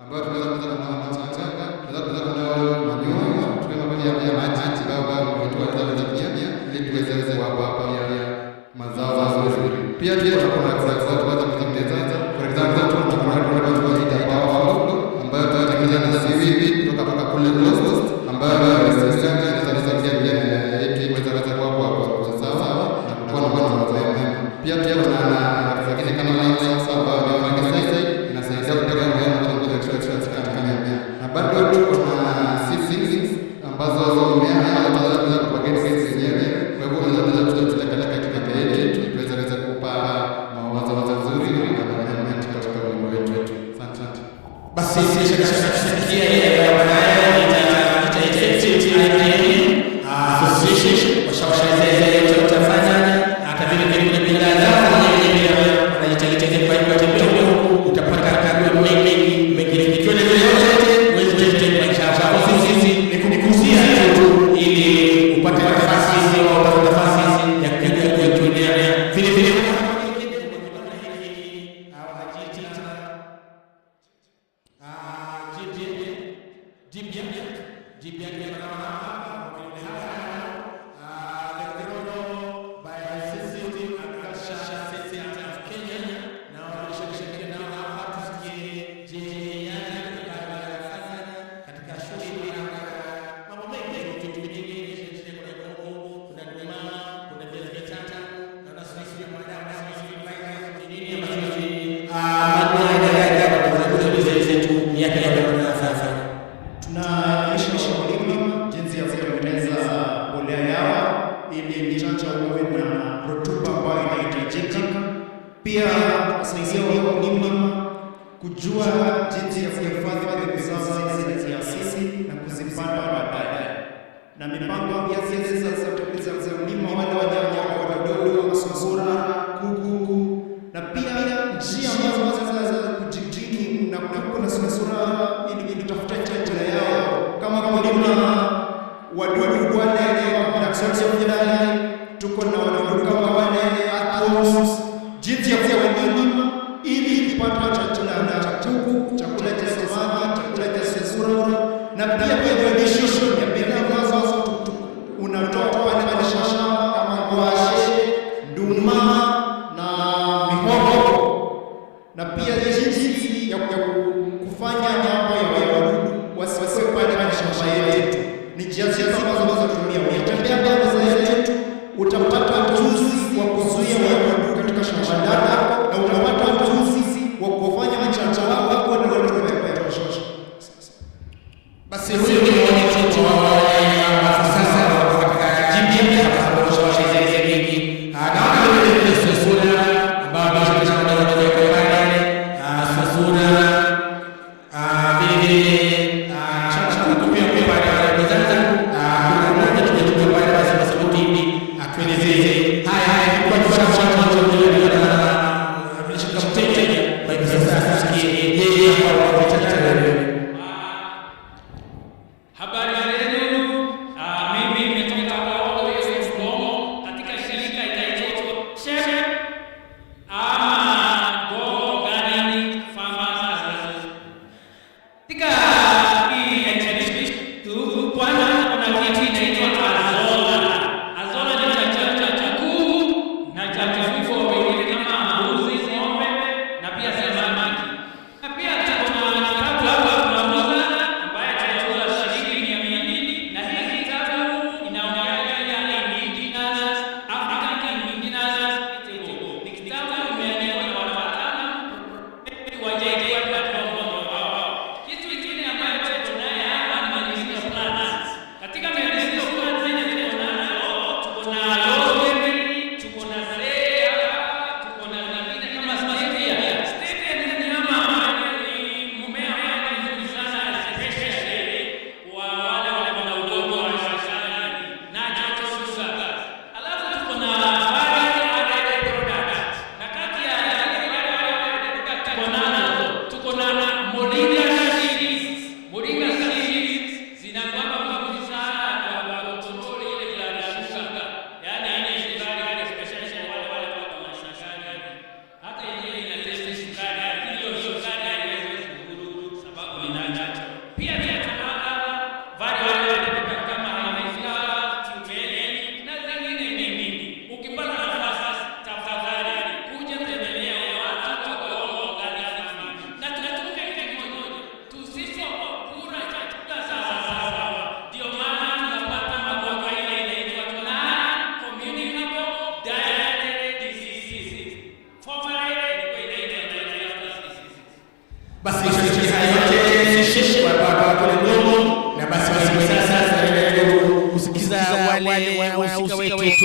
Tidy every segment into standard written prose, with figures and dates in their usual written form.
ambayo tunaweza kuanza tunaweza manyoya tunaweza maji baba tunaweza kutumia ili tuweze kuwapa hapa mazao mazuri. Pia kuna tunaweza kutengeneza for example tunaweza ambayo tunatengeneza na sivi kutoka kule Coast ambayo inaweza kuwa sawa na kuwa na mazao mema. Pia tuna zingine kama line sawa inasaidia kutoka Pia asaidia wakulima kujua jinsi ya kuhifadhi mbegu zao za kiasili na kuzipanda baadaye. Na mipango ya siasa za kulima wale wanyama wadogo kama sungura, kuku, na pia njia ambazo za kujikimu na kuna sungura ili kutafuta chakula yao kama kulima wadudu wale na kusaidia tuko na wadudu kama wale atoms, jinsi ya kulima ili kupata chakula cha kuku, chakula cha samaki, chakula cha sungura, na pia vialisho ya bidhaa ambazo unatoa pale shamba kama ngwashe, nduma na mihogo, na pia jinsi ya kufanya nyama ya wadudu wasiwe pale shamba yetu. Ni jinsi ambazo tunatumia. Ukitembea baadhi yetu utapata ujuzi wa kuzuia wadudu katika shamba lako, na utapata ujuzi wa kufanya mchanja wako na watu wa shosha. Basi huyo ni mmoja wa afisa katika jimbi hapa kwa shosha nyingi. Naona ile sura ambayo tunasema ndio kwa pale sura vile chakula kupia kwa pale mzaza kuna kitu kwa pale basi sauti atuelezee haya kwa kushauri basi kusikiza wale wahusika wetu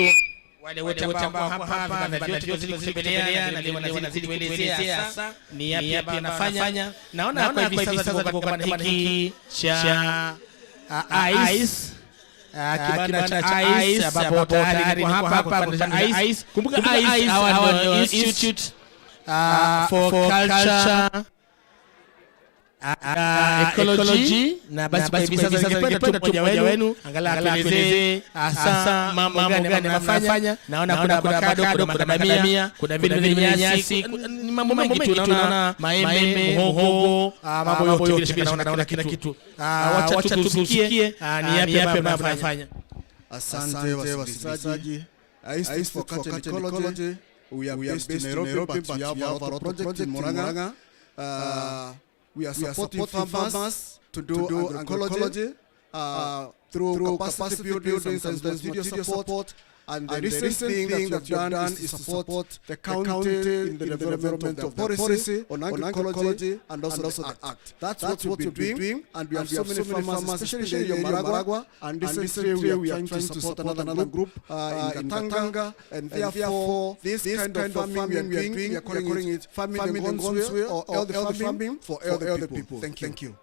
wale wote ambao hapa vibanda vyote kutembelea na leo nazidi kuelezea sasa ni yapi anafanya. Naona kwa hivi sasa tuko kwa hiki cha ice kibanda cha ice ambapo tayari kwa hapa kupanda ice. Kumbuka ice our institute for culture ecology, na basi hivi sasa ningependa tu mmoja wenu angalau atuelezee hasa mambo gani anafanya. Naona kuna avocado, kuna macadamia, kuna vile nyasi, ni mambo mengi tu. Naona maembe, muhogo, mambo yote naona kila kitu. Wacha tusikie ni yapi mnafanya. Asante wasikilizaji. Institute for Culture and Ecology, we are based in Nairobi, but we have our project in Muranga. We are supporting farmers to do agroecology through capacity building and material support. And the recent thing that we have done is to support the county in the development of the policy on agroecology and also the act. That's what we've been doing, and we have so many farmers, especially in Muranga, and recently we are trying to support another group in Katanga, and therefore this kind of farming we are doing, we are calling it farming or elder farming for elder people. Thank you.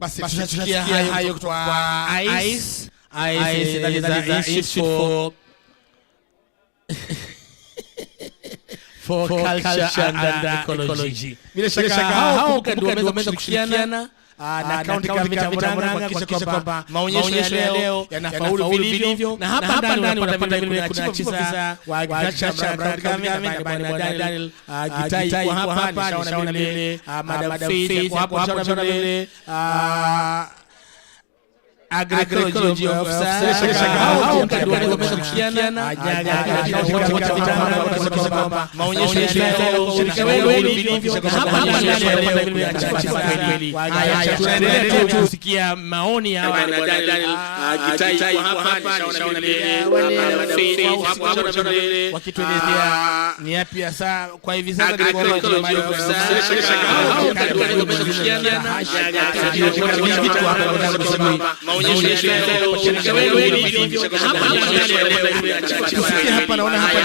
Basi tunasikia hayo kutoka ice that is for culture and ecology. Bila shaka hao ndio wameweza kushirikiana na kaunti ya Muranga kuhakikisha kwamba maonyesho ya leo yanafaulu vilivyo, na hapa ndani wanapata vile kuna chief officer wa agriculture Muranga Daniel Gitai kwa hapa, nishaona vile Madam Faith kwa hapo, nishaona vile Agroecology officer hao ndio wameweza kushirikiana kwamba maonyesho ya leo shirika wewe vilivyo hapa ndani ya kweli. Haya, tunaendelea kusikia maoni ya Daniel Gitai kwa hapa, nishaona vile wakituelezea ni yapi hasa kwa hivi sasa ndio hapa naona hapa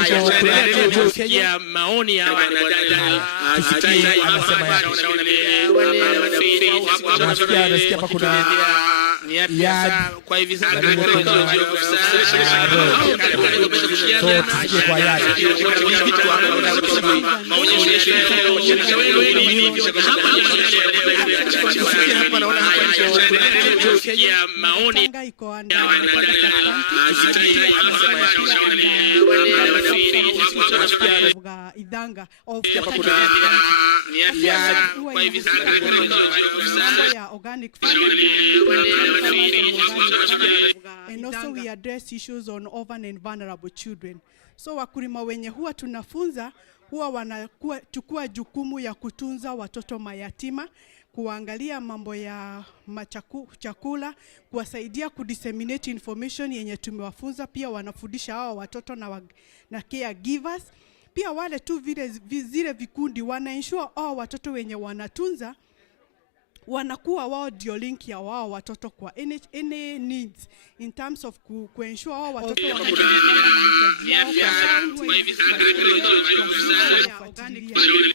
ni maoni ya tusikie anasema nasikia hapa kuna ya kwa hivi sasa tusikie kwa ya maonyesho hapa naona hapa ni maoni iko idanga ya organic farming, and also we address issues on orphan and vulnerable children. So wakulima wenye huwa tunafunza huwa wanachukua jukumu ya kutunza watoto mayatima, kuangalia mambo ya chakula, kuwasaidia kudisseminate information yenye tumewafunza. Pia wanafundisha hao watoto na caregivers. Pia wale tu zile vikundi wana ensure hao watoto wenye wanatunza wanakuwa wao ndio link ya wao watoto kwa any needs in terms of ensure wao watoto wanapata mahitaji yao.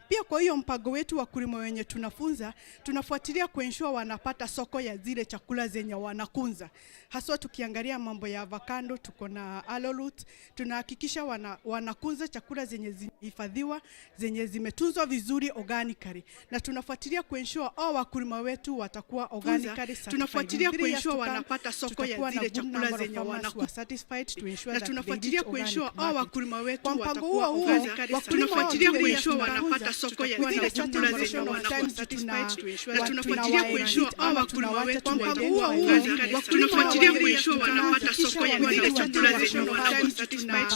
Pia kwa hiyo mpango wetu wa kulima wenye tunafunza, tunafuatilia ensure wanapata soko ya zile chakula zenye wanakunza. Haswa tukiangalia mambo ya avocado, tuko na arrowroot, tunahakikisha wanakunza chakula zenye zihifadhiwa, zenye zimetunzwa vizuri organically, na tunafuatilia ensure wakulima wetu watakuwa organically. Tunafuatilia ensure wanapata soko ya zile chakula zenye wanakuwa satisfied, to ensure that tunafuatilia ensure wakulima wetu watakuwa organically. Tunafuatilia ensure wanapata soko ya zile chakula zenye wanakuwa satisfied, to ensure that tunafuatilia ensure wakulima wetu watakuwa organically. Tunafuatilia ensure wanapata soko ya zile chakula zenye wanakuwa satisfied, na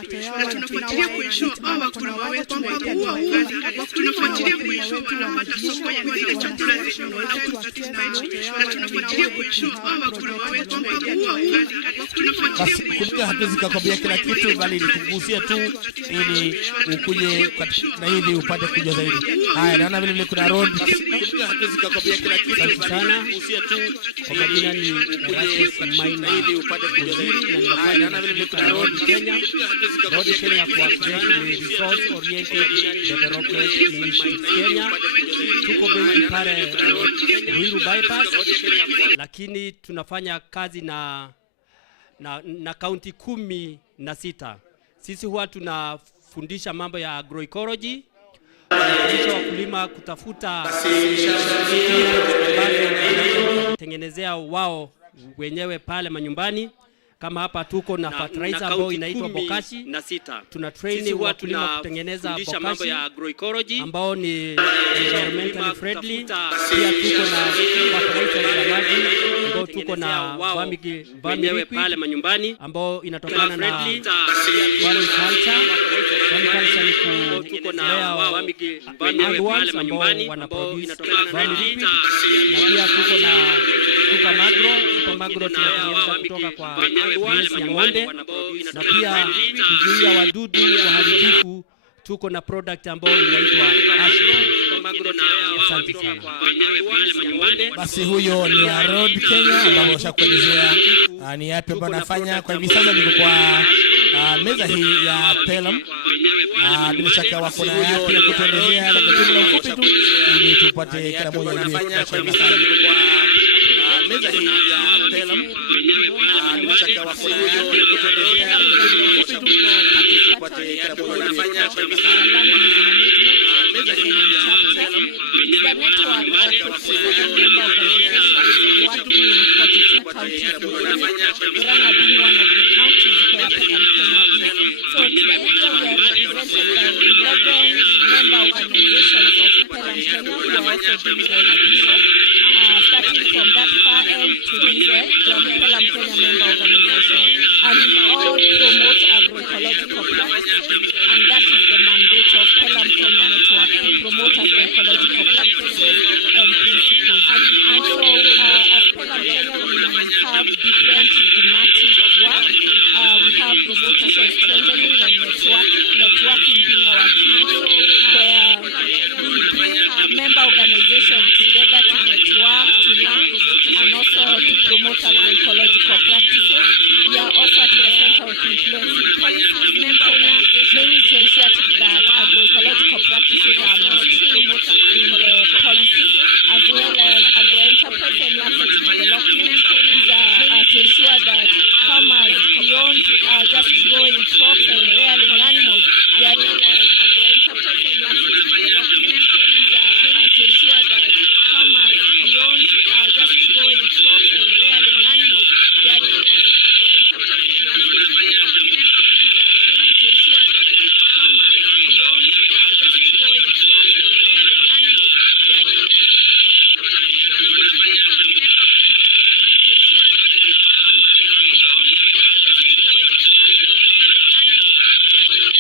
tunafuatilia ensure wakulima wetu watakuwa organically. Tunafuatilia ensure wanapata soko ya zile chakula zenye wanakuwa satisfied, na tunafuatilia ensure wakulima wetu watakuwa organically. Basi kumbuka hatuwezi kukwambia kila kitu, bali nikugusia tu ili ukuje na hivi upate kujua zaidi. Haya, naona vile kuna road. Kumbuka hatuwezi kukwambia kila kitu, bali nikugusia tu kwa majina ni Maina hivi upate kujua zaidi. Haya, naona vile kuna road Kenya. Road Kenya kwa resource oriented development initiative Kenya. Tuko benki pale Ihura bypass, lakini tunafanya kazi na na kaunti 16. Sisi huwa tunafundisha mambo ya agroecology, tunafundisha wakulima kutafuta tengenezea wao wenyewe pale manyumbani. Kama hapa tuko na fertilizer ambayo inaitwa bokashi, tuna train wakulima kutengeneza bokashi mambo ya agroecology ambao ni environmentally friendly. Pia tuko na fertilizer za maji ambao tuko na wenyewe pale manyumbani ambao inatokana na vermiculture. Tuko na wenyewe pale manyumbani ambao inatokana na vermiculture. Na pia tuko na Supermagro tunatengeneza kutoka kwa vinyesi ya ng'ombe, na pia kuzuia wadudu waharibifu tuko na product ambayo inaitwa Asante sana. Basi huyo ni Road Kenya ambao washakuelezea ni yapi ambayo anafanya kwa hivi sasa. Niko kwa meza hii ya Pelham. Bila shaka wako na yapi ya kutuelezea, labda tu mfupi tu ili tupate kila mmoja anafanya kwa hivi sasa. Meza hii ya Pelham. Bila shaka wako na yapi ya kutuelezea, mfupi tu ili tupate kila mmoja anafanya kwa hivi sasa. Meza hii ya Pelham. It's the network of 47 member organizations working in 42 counties in Kenya, Muranga being one of the counties where Pelham Kenya is. So today here we are represented by 11 member organizations of Pelham Kenya who are also doing the exhibition. Starting from that far end to this end, the Pelham Kenya member organization, and we all promote agroecological practices, and that is the mandate of Pelham Kenya network, to promote agroecological practices and principles. And so as Pelham Kenya we have different thematic work. We have promotion, strengthening and networking being our key, where we bring member organizations together to network, to learn, and also to promote agroecological practices. We are also at the center of influencing policies in Kenya, mainly to ensure that agroecological practices are mainstreamed in the policies, as well as agro-enterprise and market development. These are to ensure that farmers, beyond just growing crops and rearing animals, they are well as agro-enterprise and market development. These are to ensure that farmers, beyond just growing crops and rearing animals, they are well as agro-enterprise and market development. These are to ensure that farmers, beyond just growing crops and rearing animals, they are well as agro-enterprise and market development. These are to ensure that farmers, beyond just growing crops and rearing animals, they are well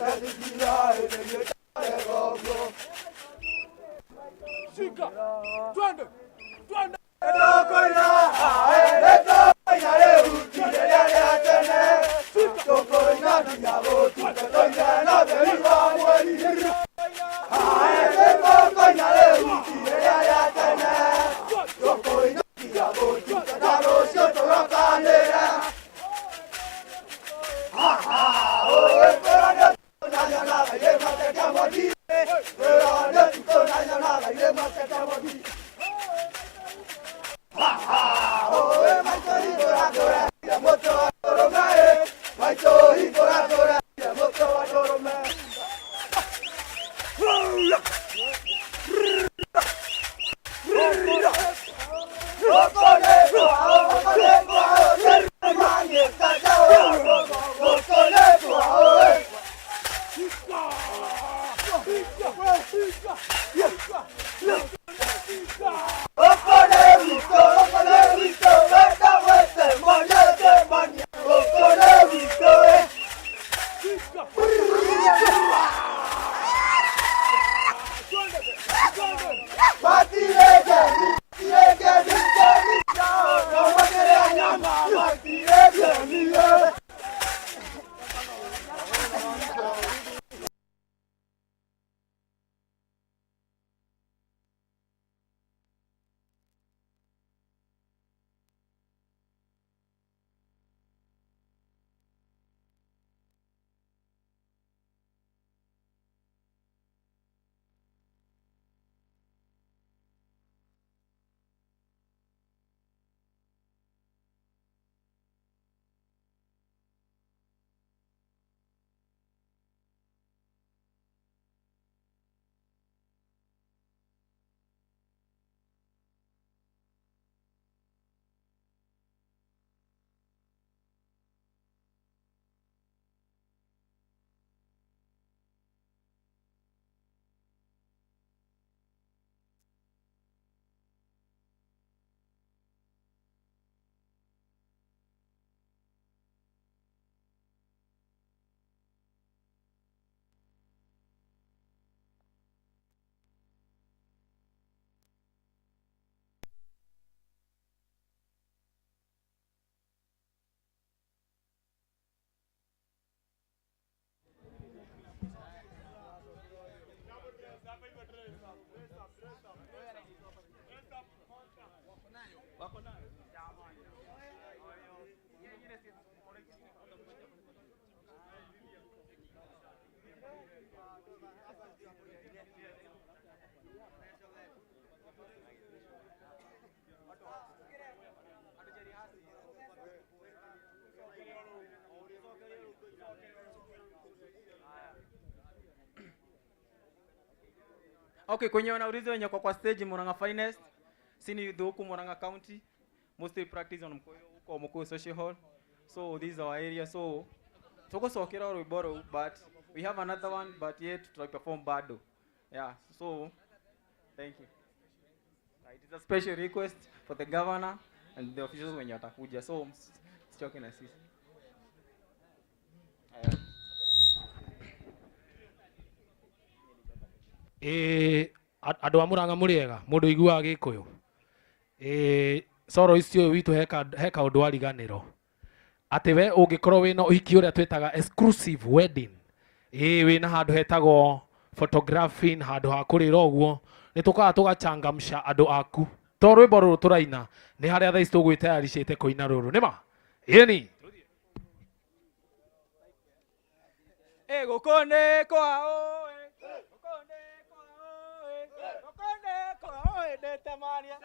Let it be Okay, kwenye wanaulizi wenye kwa stage Muranga Finest, sini youth huku Muranga County, mostly practice on Mkoyo huko Mkoyo Social Hall. So this is our area. So toko sokera or we borrow, but we have another one, but yet to try perform bado. Yeah, so thank you. It is a special request for the governor and the officials when you atakuja. So choke na sisi. Andũ a Muranga mũrĩega mũndũ iguaga Gĩkũyũ soro icio witũ heka ũndũ wa riganĩro atĩ we ũngĩkorwo wĩna ũhiki ũrĩa twĩtaga exclusive wedding wĩna handũ hetagwo photographing handũ ha kũrĩra ũguo nĩ tũkaga tũgachangamsha andũ aku to rwĩmbo rũrũ tũraina nĩ harĩa thaa ici tũgwĩtayaricĩte kũina rũrũ nĩma ĩni gũkũ nĩ kwao Tamania.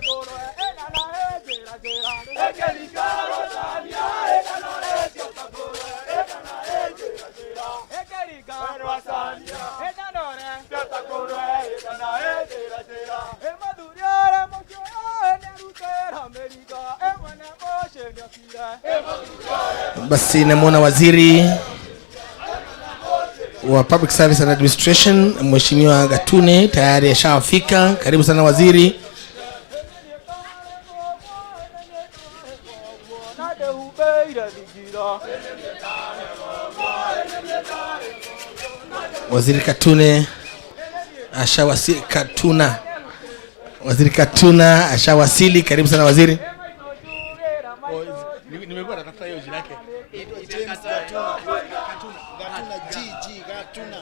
Go Basi namwona waziri wa Public Service and Administration Mheshimiwa Gatune tayari ashafika. Karibu sana waziri. Waziri Katune ashawasili. Waziri Katuna ashawasili. Karibu sana waziri. Nimekuwa natafuta hiyo jina lake. Gatuna.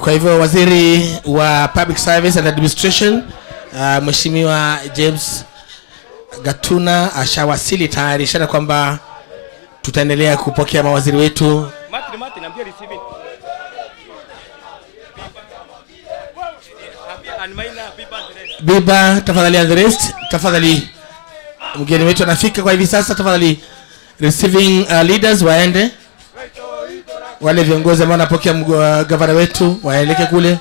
Kwa hivyo waziri wa Public Service and Administration Mheshimiwa James Gatuna ashawasili tayari, ishara kwamba tutaendelea kupokea mawaziri wetu. Biba, tafadhali and the rest, tafadhali. Mgeni wetu anafika kwa hivi sasa, tafadhali. Receiving leaders waende. Wale viongozi ambao wanapokea gavana wetu waeleke kule.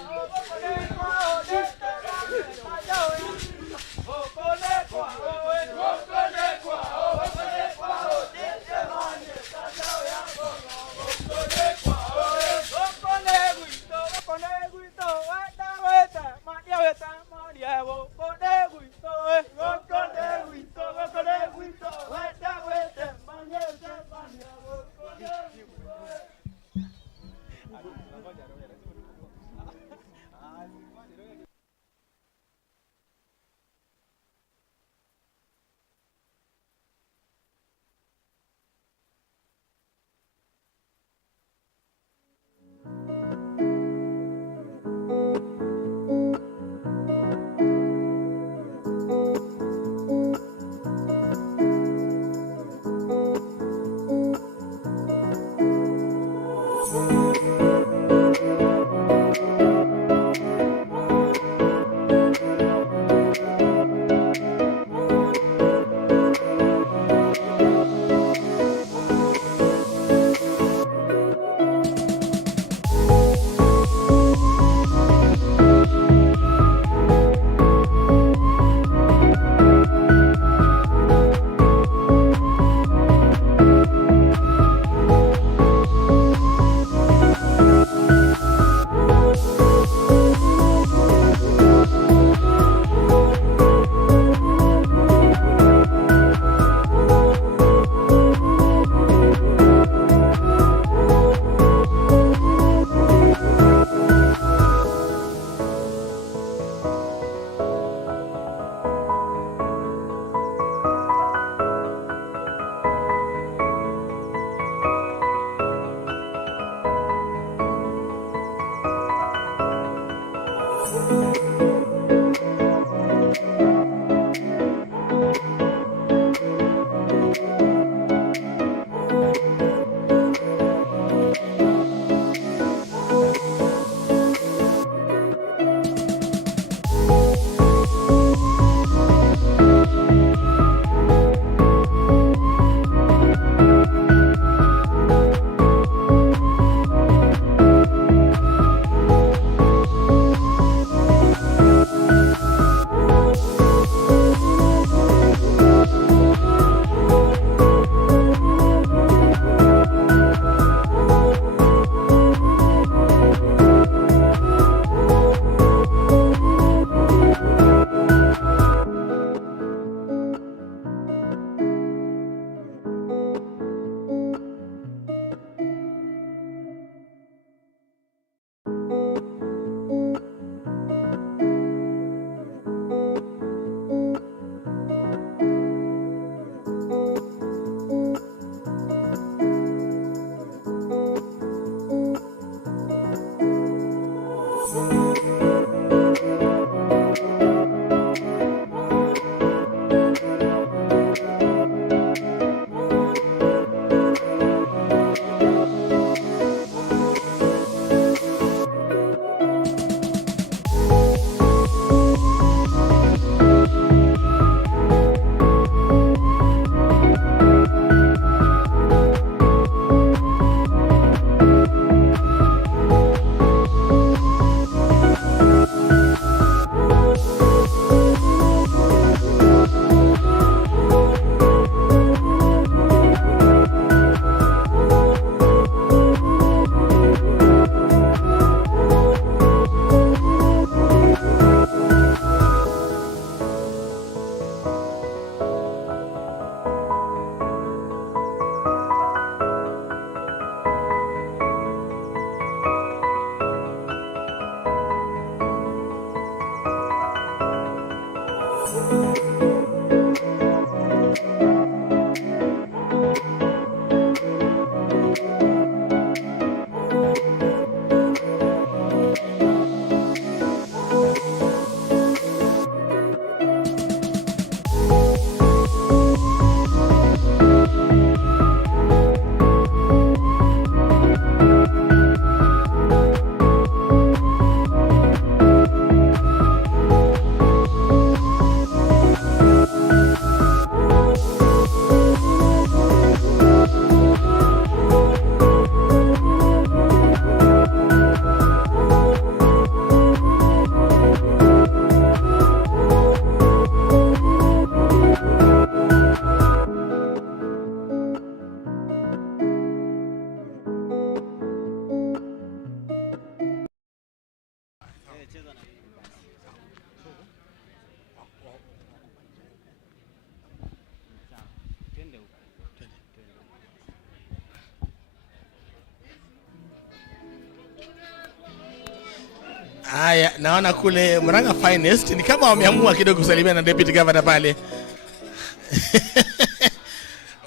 Haya, naona kule Muranga Finest ni kama wameamua kidogo kusalimia na deputy governor pale.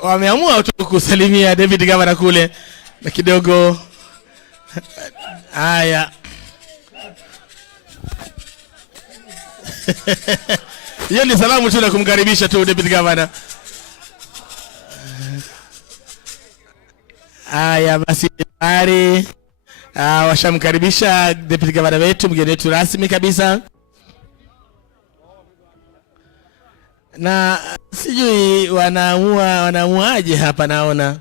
Wameamua tu kusalimia deputy governor kule na kidogo. Haya. Hiyo ni salamu tu na kumkaribisha tu deputy governor. Haya basi tayari washamkaribisha deputy governor wetu, mgeni wetu rasmi kabisa. Na sijui wanaamuaje hapa, naona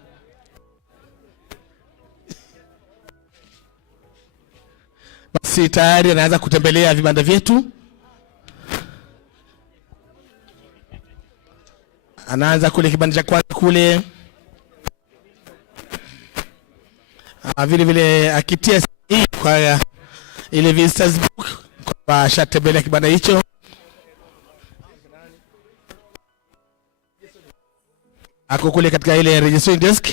basi tayari anaanza kutembelea vibanda vyetu. Anaanza kule kibanda cha kwanza kule. Vile vile akitia kwa ile visitors book kwa shatembelea kibanda hicho. Ako kule katika ile registration desk.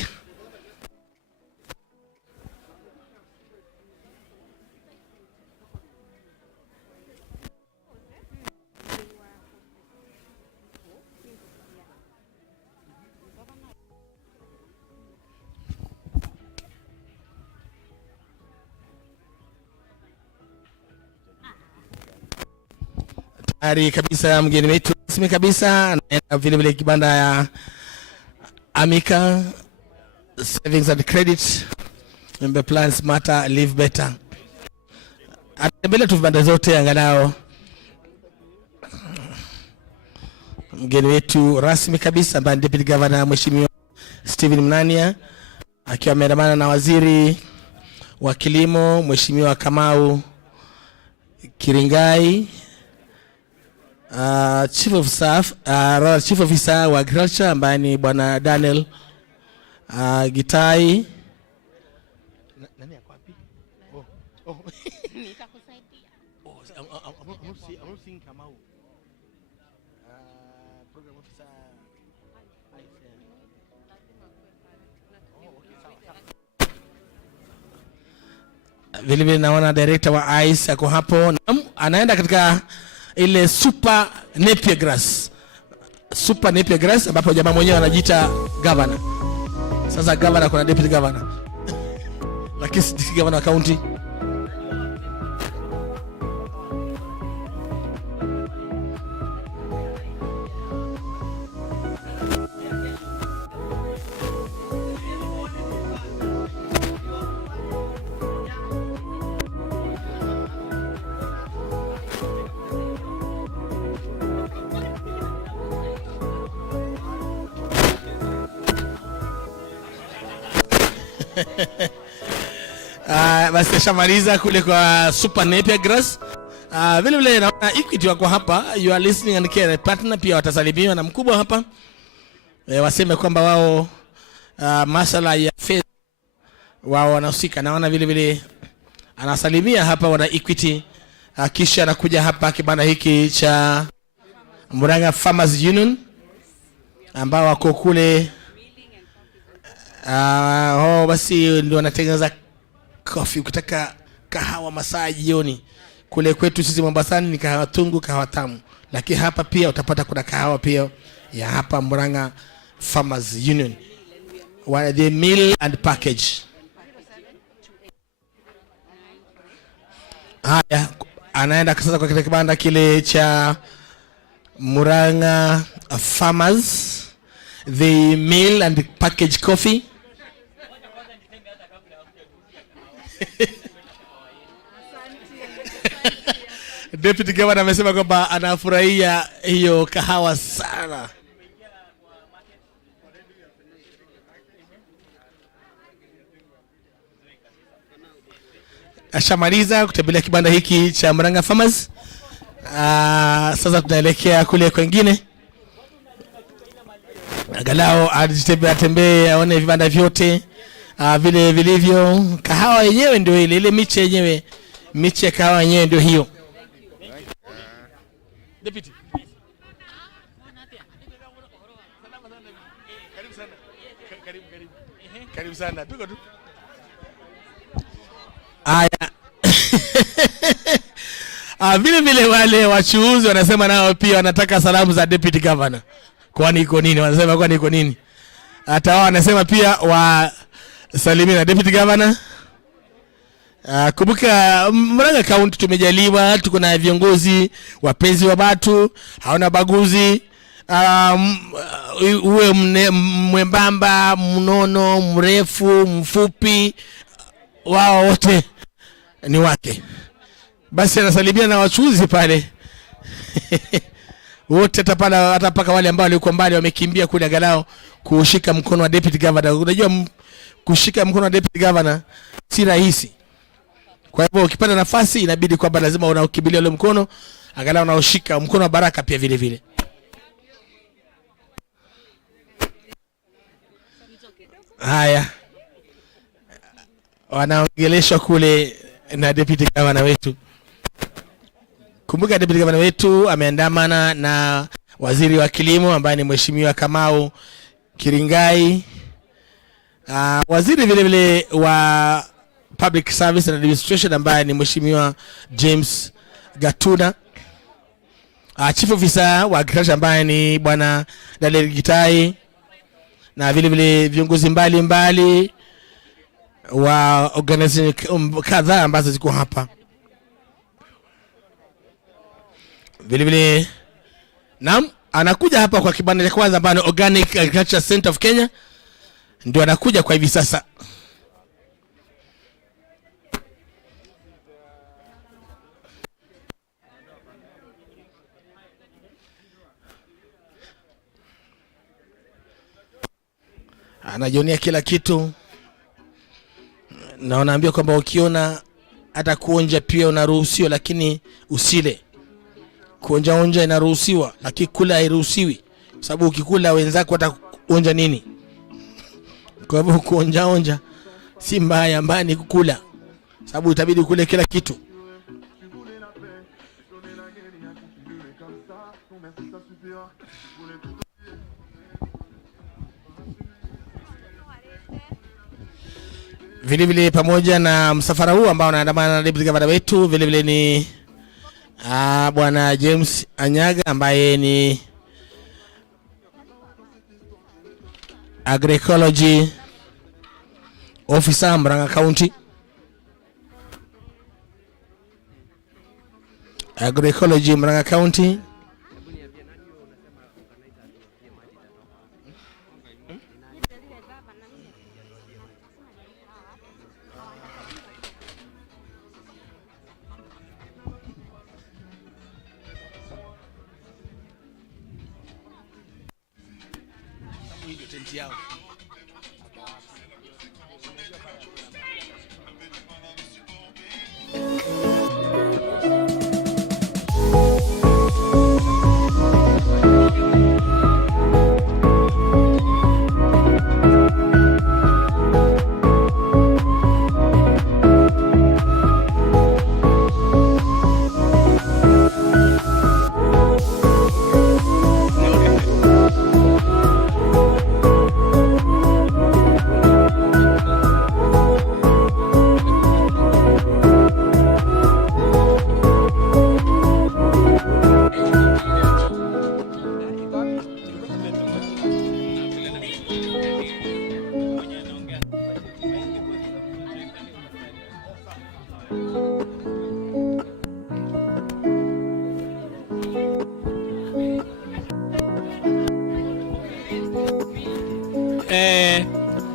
Tayari kabisa mgeni wetu rasmi kabisa anaenda vile vile kibanda ya Amica Savings and Credit, member plans matter, live better. Atembelea tu vibanda zote angalau. Mgeni wetu rasmi kabisa ambaye deputy governor Mheshimiwa Steven Mnania akiwa ameandamana na waziri wa kilimo Mheshimiwa Kamau Kiringai, chief of staff, chief officer wa agriculture ambaye ni bwana Daniel Gitai. Nani yako wapi? Nitakusaidia. I'm seeing Kamau. Program officer. Vile vile naona director wa ICE ako hapo. Anaenda katika ile super napier grass. Super napier grass ambapo jamaa mwenyewe anajiita governor. Sasa governor kuna deputy governor. Lakini si governor county. Basi shamaliza kule kwa super napier grass. Vile vile naona Equity wako hapa, you are listening and care partner pia watasalimiwa na mkubwa hapa. Waseme kwamba wao masala ya fedha wao wanahusika. Naona vile vile anasalimia hapa wana Equity, kisha anakuja hapa kibanda hiki cha Muranga Farmers Union ambao wako kule. Basi ndio wanatengeneza coffee. Ukitaka kahawa masaa jioni, kule kwetu sisi Mombasani ni kahawa tungu, kahawa tamu, lakini hapa pia utapata kuna kahawa pia ya hapa Muranga Farmers Union, the meal and package. Haya, anaenda sasa kwa kibanda kile cha Muranga Farmers, the meal and package coffee. Deputy Governor amesema kwamba anafurahia hiyo kahawa sana. Ashamaliza kutembelea kibanda hiki cha Muranga Farmers. Sasa tunaelekea kule kwingine. Angalau atembee aone vibanda vyote vile vilivyo. Kahawa yenyewe ndio ile miche yenyewe, miche kahawa yenyewe ndio hiyo. Deputy. Karibu sana. Tuko tu. Aya. Vile vile wale wachuuzi wanasema nao pia wanataka salamu za deputy governor. Kwani iko nini? Wanasema kwani iko nini? Hata wao wanasema pia wasalimie na deputy governor. Kumbuka Muranga County tumejaliwa, tuko na viongozi wapenzi wa watu, hawana baguzi. Uwe mwembamba, mnono, mrefu, mfupi, wao wote ni wake. Basi anasalimia na wachuuzi pale. Wote hata paka wale ambao walikuwa mbali wamekimbia kule angalau kushika mkono wa deputy governor. Unajua kushika mkono wa deputy governor si rahisi. Kwa hivyo ukipata nafasi inabidi kwamba lazima unaukimbilia ule mkono, angalau unaoshika mkono wa baraka pia vile vile. Haya. Wanaongeleshwa kule na deputy governor wetu. Kumbuka deputy governor wetu ameandamana na waziri wa kilimo ambaye ni mheshimiwa Kamau Kiringai. Waziri vile vile wa public service and administration ambaye ni mheshimiwa James Gatuna. Chief officer wa agriculture ambaye ni bwana Daniel Gitai, na vile vile viongozi mbali wa organization kadhaa ambazo ziko hapa. Vile vile anakuja hapa kwa kibanda cha kwanza ambacho Organic Agriculture Center of Kenya ndio anakuja kwa hivi sasa. Anajionea kila kitu. Na wanaambia kwamba ukiona hata kuonja pia unaruhusiwa, lakini usile. Kuonja inaruhusiwa, lakini kula hairuhusiwi. Sababu ukikula wenzako wataonja nini? Kwa hivyo kuonja si mbaya, mbaya ni kukula. Sababu itabidi kule kila kitu. Vile vile pamoja na msafara huu ambao unaandamana na deputy governor wetu, vile vile ni bwana James Anyaga ambaye ni Agroecology officer Muranga County. Agroecology Muranga County.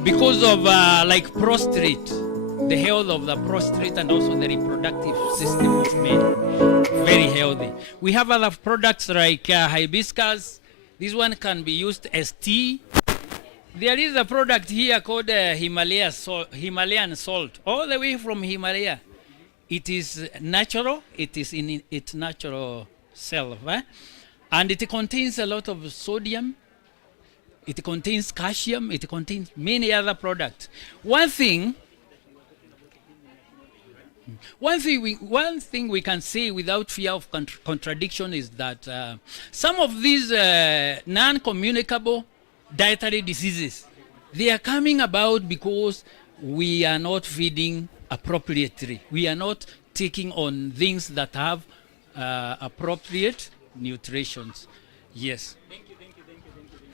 Because of like prostrate, the health of the prostrate and also the reproductive system of men, very healthy. We have other products like hibiscus. This one can be used as tea. There is a product here called Himalayan salt, all the way from Himalaya. It is natural. It is in its natural self, and it contains a lot of sodium. It contains calcium. It contains many other products. One thing we can say without fear of contradiction is that some of these non-communicable dietary diseases, they are coming about because we are not feeding appropriately. We are not taking on things that have appropriate nutrition. Yes.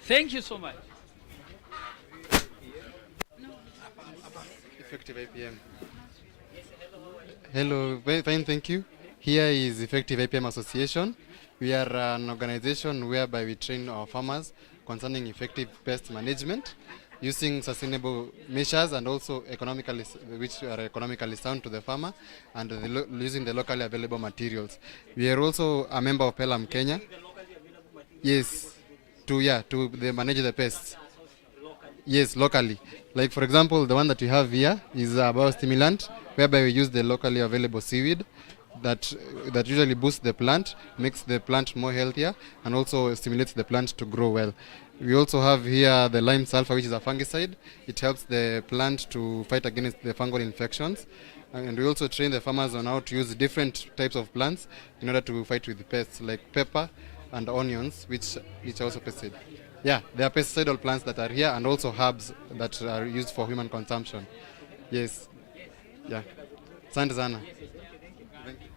Thank you so much. Effective IPM. Hello, fine, thank you. Here is Effective IPM Association. We are an organization whereby we train our farmers concerning effective pest management using sustainable measures and also which are economically sound to the farmer, and using the locally available materials. We are also a member of Pelham Kenya. Yes, to manage the pests. Yes, locally. Like for example, the one that we have here is a biostimulant, whereby we use the locally available seaweed that usually boosts the plant, makes the plant more healthier, and also stimulates the plant to grow well. We also have here the lime sulfur, which is a fungicide. It helps the plant to fight against the fungal infections. And we also train the farmers on how to use different types of plants in order to fight with the pests, like pepper and onions, which are also pesticide. Yeah, there are pesticidal plants that are here, and also herbs that are used for human consumption. Yes. Yeah. Asante sana. Thank you.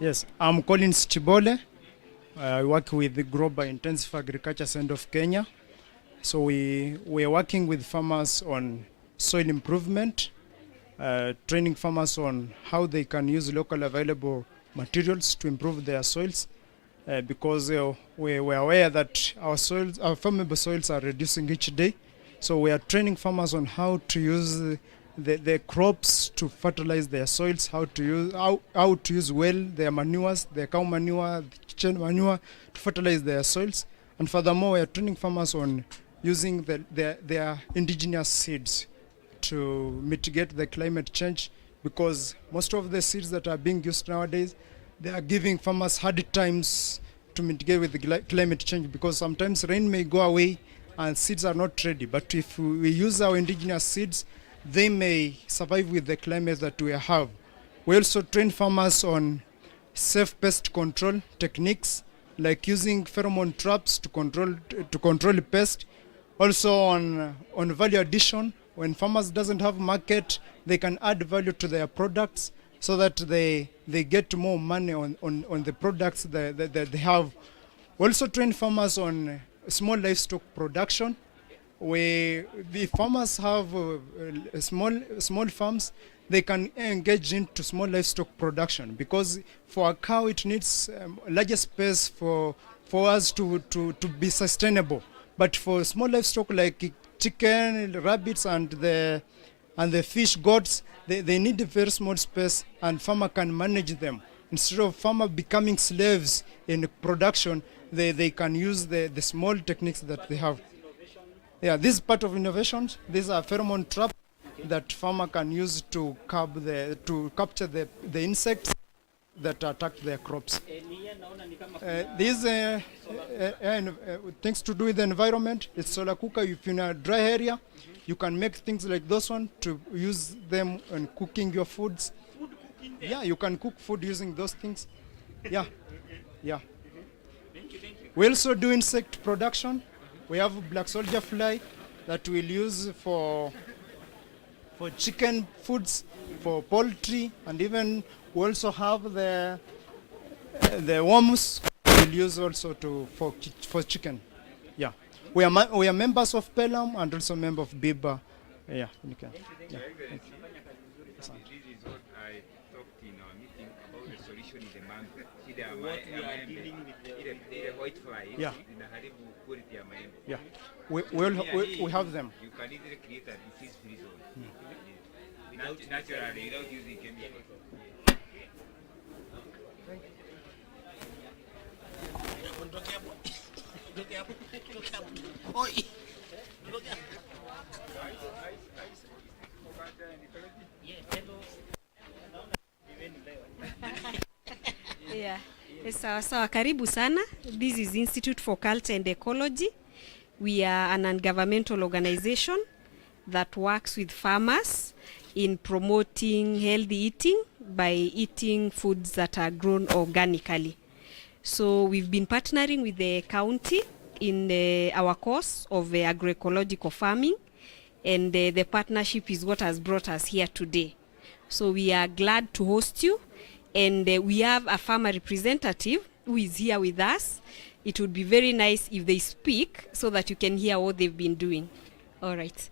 Yes, I'm Collins Chibole. I work with the Global Intensive Agriculture Center of Kenya. So we are working with farmers on soil improvement, training farmers on how they can use local available materials to improve their soils, because we're aware that our farmable soils are reducing each day. So we are training farmers on how to use the crops to fertilize their soils, how to use well their manures, their cow manure, the kitchen manure to fertilize their soils. And furthermore, we are training farmers on using their indigenous seeds to mitigate the climate change, because most of the seeds that are being used nowadays, they are giving farmers hard times to mitigate with the climate change, because sometimes rain may go away and seeds are not ready. But if we use our indigenous seeds, they may survive with the climate that we have. We also train farmers on safe pest control techniques, like using pheromone traps to control pest. Also on value addition. When farmers doesn't have market, they can add value to their products so that they get more money on the products that they have. We also train farmers on small livestock production. The farmers have small farms, they can engage into small livestock production, because for a cow it needs larger space for us to be sustainable. But for small livestock like chicken, rabbits, and the fish, goats, they need a very small space, and farmer can manage them. Instead of farmer becoming slaves in production, they can use the small techniques that they have. Yeah, this is part of innovations. These are pheromone traps that farmer can use to capture the insects that attack their crops. These things to do with the environment. It's solar cooker. If you're in a dry area, you can make things like those one to use them in cooking your foods. Yeah, you can cook food using those things. Yeah. We also do insect production. We have black soldier fly that we'll use for chicken foods, for poultry, and even we also have the worms we'll use also for chicken. Yeah, we are members of Pelham and also member of BIBA. Yeah, you can. Yeah. This is what I talked in our meeting about the solution in the mango. What we are dealing with the white flies. Yeah. Yeah. We have them. You can easily create a disease-free zone. Naturally, without using chemicals. Yeah. Sawa, karibu sana. This is Institute for Culture and Ecology. We are an non-governmental organization that works with farmers in promoting healthy eating by eating foods that are grown organically. So we've been partnering with the county in our course of agroecological farming, and the partnership is what has brought us here today. So we are glad to host you, and we have a farmer representative who is here with us. It would be very nice if they speak so that you can hear what they've been doing. All right.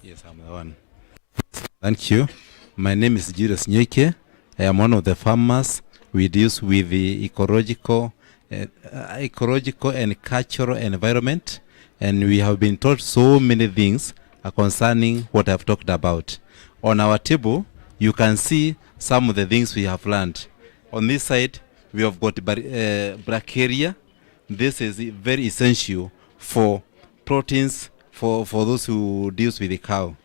Yes, I'm the one. Thank you. My name is Julius Nyoike. I am one of the farmers. We deal with the ecological and cultural environment, and we have been taught so many things concerning what I've talked about. On our table, you can see some of the things we have learned. On this side, we have got brachiaria. This is very essential for proteins for those who deals with the cow.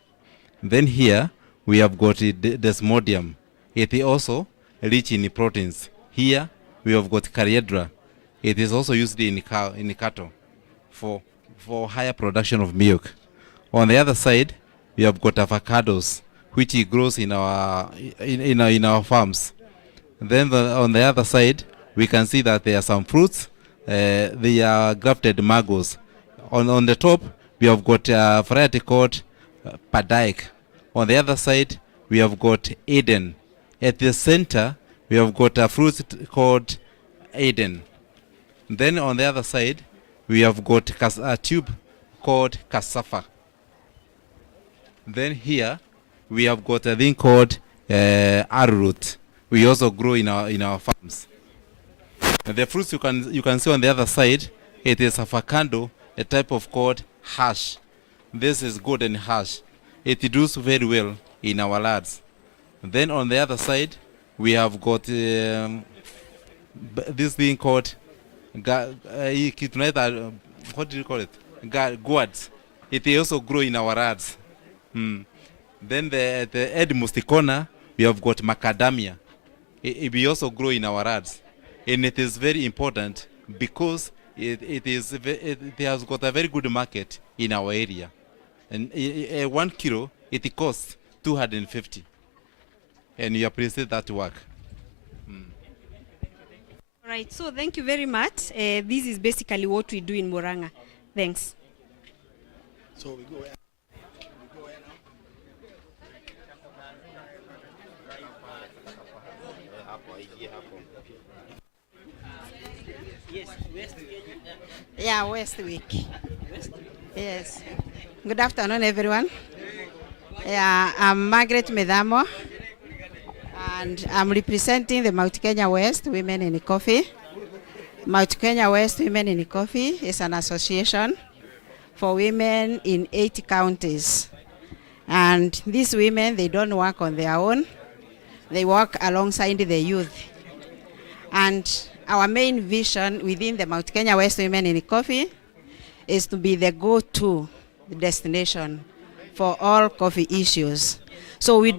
Then here, we have got desmodium. It is also rich in proteins. Here, we have got cariadra. It is also used in cattle for higher production of milk. On the other side, we have got avocados, which grows in our farms. Then on the other side, we can see that there are some fruits. They are grafted mangoes. On the top, we have got a variety called Padaik. On the other side, we have got Eden. At the center, we have got a fruit called Eden. Then on the other side, we have got a tube called cassava. Then here, we have got a thing called arrowroot. We also grow in our farms. And the fruits you can see on the other side, it is avocado, a type of called hash. This is good and hash. It does very well in our lands. Then on the other side, we have got this thing called what do you call it? Gourds. It also grow in our lands. Then at the edmost corner, we have got macadamia. It also grow in our lands, and it is very important because it has got a very good market in our area. And 1 kilo, it costs 250. And you appreciate that work. All right, so thank you very much. This is basically what we do in Muranga. Thanks. So we go ahead. Yeah, Westwick. Yes. Good afternoon, everyone. Yeah, I'm Margaret Medamo, and I'm representing the Mount Kenya West Women in Coffee. Mount Kenya West Women in Coffee is an association for women in 8 counties. And these women, they don't work on their own. They work alongside the youth. And our main vision within the Mount Kenya West Women in Coffee is to be the go-to destination for all coffee issues. So we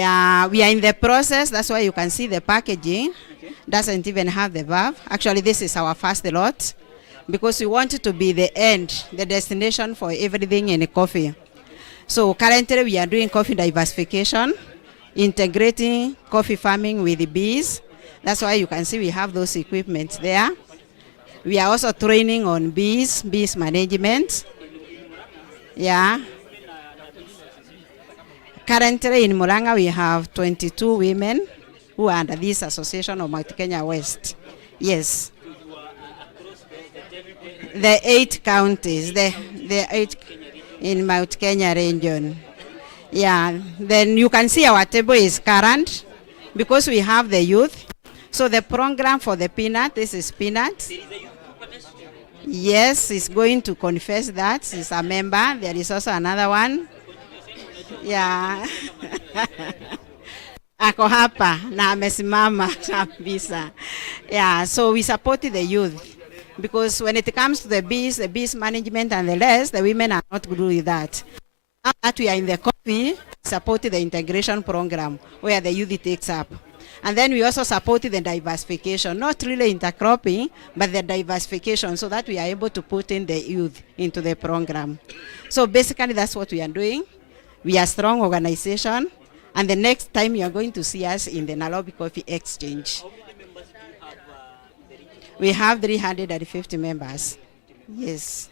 are in the process. That's why you can see the packaging doesn't even have the verb. Actually, this is our first lot because we want it to be the end, the destination for everything in coffee. So currently we are doing coffee diversification, integrating coffee farming with the bees. That's why you can see we have those equipment there. We are also training on bees management. Yeah. Currently in Muranga we have 22 women who are under this association of Mount Kenya West. Yes. The 8 counties, the 8 in Mount Kenya region. Yeah, then you can see our table is current because we have the youth. So the program for the peanut, this is peanut. Yes, he's going to confess that he's a member. There is also another one. Yeah. Ako hapa na amesimama kabisa. Yeah, so we support the youth because when it comes to the bees management and the rest, the women are not good with that. Now that we are in the coffee, support the integration program where the youth takes up. And then we also support the diversification, not really intercropping, but the diversification so that we are able to put in the youth into the program. So basically that's what we are doing. We are a strong organization And the next time you are going to see us in the Nairobi Coffee Exchange. We have 350 members. Yes.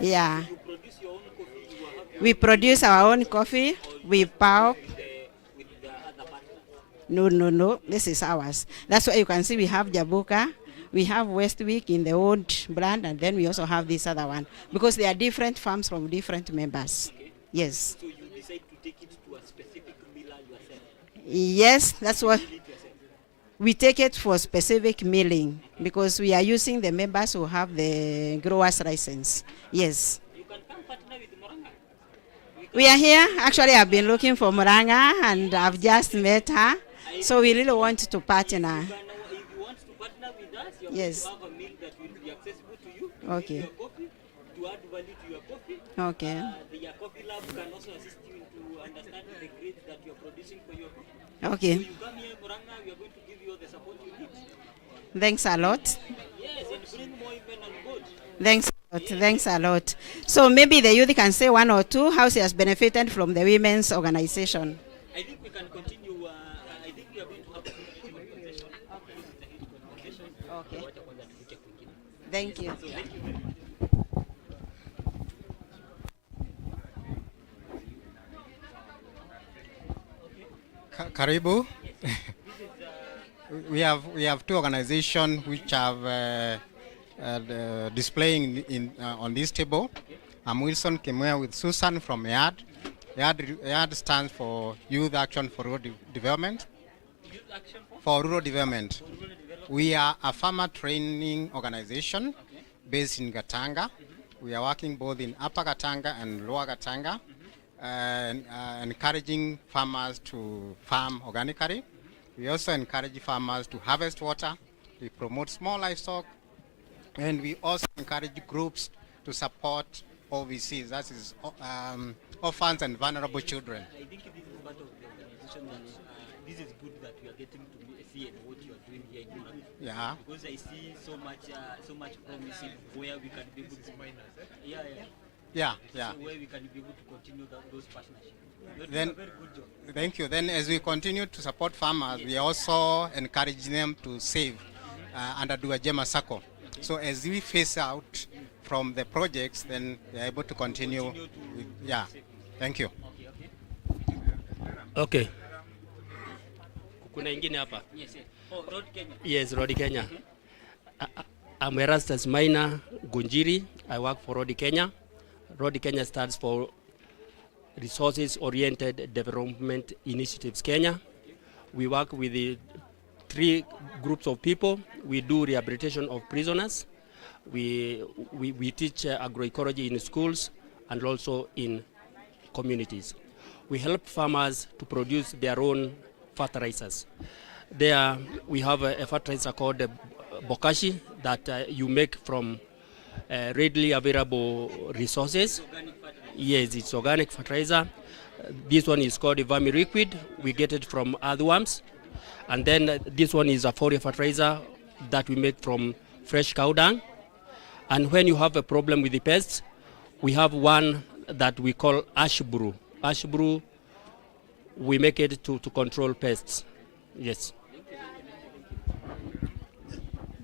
Yeah. We produce our own coffee. We pulp. No. This is ours. That's why you can see we have Jabuka. We have Westwick in the old brand, and then we also have this other one. Because they are different farms from different members. Yes. So you decide to take it to a specific miller yourself? Yes, that's what. We take it for specific milling because we are using the members who have the growers license. Yes. You can come partner with Muranga. We are here. Actually, I've been looking for Muranga and I've just met her. So we really want to partner. If you want to partner with us, you're Yes. going to have a mill that will be accessible to you. Okay. Your coffee, to add value to your coffee. Okay. The coffee lab can also assist you to understand the grades that you're producing for your coffee. Okay. So you come here, Muranga, we are going to give you all the support you need. Thanks a lot. Yes, and bring more women on board. Thanks a lot. Thanks a lot. So maybe the youth can say one or two how she has benefited from the women's organization. I think we can continue. I think we are going to have a conversation. Okay. Thank you. So thank you very much. Karibu. We have two organizations which have displaying on this table. I'm Wilson Kimwea with Susan from YAD. YAD stands for Youth Action for Rural Development. Youth Action For Rural Development. We are a farmer training organization based in Gatanga. We are working both in Upper Gatanga and Lower Gatanga, and encouraging farmers to farm organically. We also encourage farmers to harvest water. We promote small livestock, and we also encourage groups to support OVCs, that is orphans and vulnerable children. I think this is part of the organization that this is good that we are getting to see what you are doing here in Muranga. Yeah. Because I see so much promising where we can be able to Yeah. So where we can be able to continue those partnerships. You're doing Then, a very good job. thank you. Then as we continue to support farmers, we also encourage them to save under Duajema Circle. So as we phase out from the projects, then they are able to continue with, yeah. Thank you. Okay. Kuna ingine hapa? Yes. Oh, Road Kenya. Yes, Rodi Kenya. I'm Erastus Maina Gunjiri. I work for Rodi Kenya. Rodi Kenya stands for Resources Oriented Development Initiatives Kenya. We work with the 3 groups of people. We do rehabilitation of prisoners. We teach agroecology in schools and also in communities. We help farmers to produce their own fertilizers. There we have a fertilizer called bokashi that you make from readily available resources. Yes, it's organic fertilizer. This one is called vermi-liquid. We get it from earthworms. And then this one is a foliar fertilizer that we make from fresh cow dung. And when you have a problem with the pests, we have one that we call ash brew. Ash brew, we make it to control pests. Yes.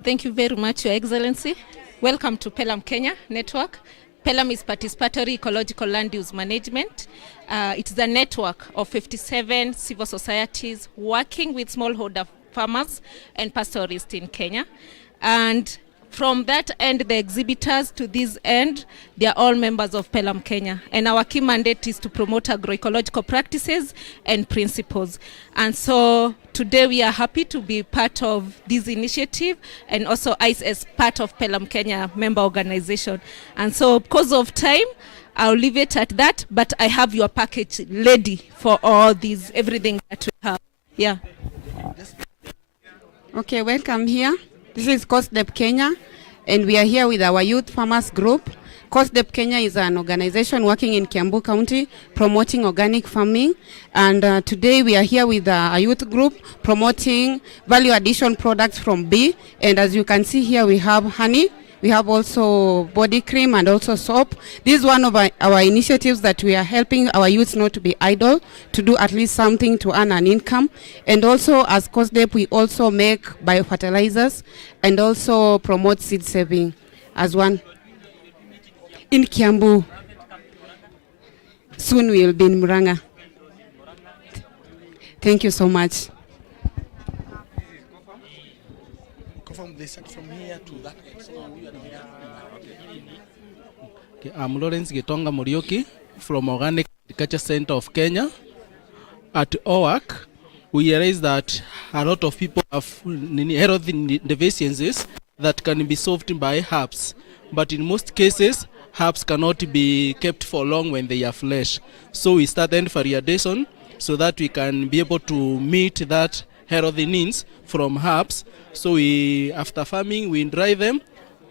Thank you very much, Your Excellency. Welcome to Pelham Kenya Network. Pelham is Participatory Ecological Land Use Management. It is a network of 57 civil societies working with smallholder farmers and pastoralists in Kenya. And from that end, the exhibitors to this end, they are all members of Pelham Kenya. And our key mandate is to promote agroecological practices and principles. And so today we are happy to be part of this initiative and also ICE as part of Pelham Kenya member organization. And so because of time, I'll leave it at that, but I have your package ready for all these, everything that we have. Yeah. Okay, welcome here. This is COSDEP Kenya, and we are here with our youth farmers group. COSDEP Kenya is an organization working in Kiambu County promoting organic farming, and today we are here with a youth group promoting value addition products from bee. And as you can see here, we have honey, We have also body cream and also soap. This is one of our initiatives that we are helping our youth not to be idle, to do at least something to earn an income. And also as COSDEP, we also make biofertilizers and also promote seed saving as one. In Kiambu. Soon we will be in Muranga. Thank you so much. From here to that. Okay, I'm Lawrence Getonga Morioki from Organic Agriculture Center of Kenya. At OAC, we realize that a lot of people have health deficiencies that can be solved by herbs. But in most cases, herbs cannot be kept for long when they are fresh. So we started variation so that we can be able to meet that healthy needs from herbs. So we, after farming, we dry them,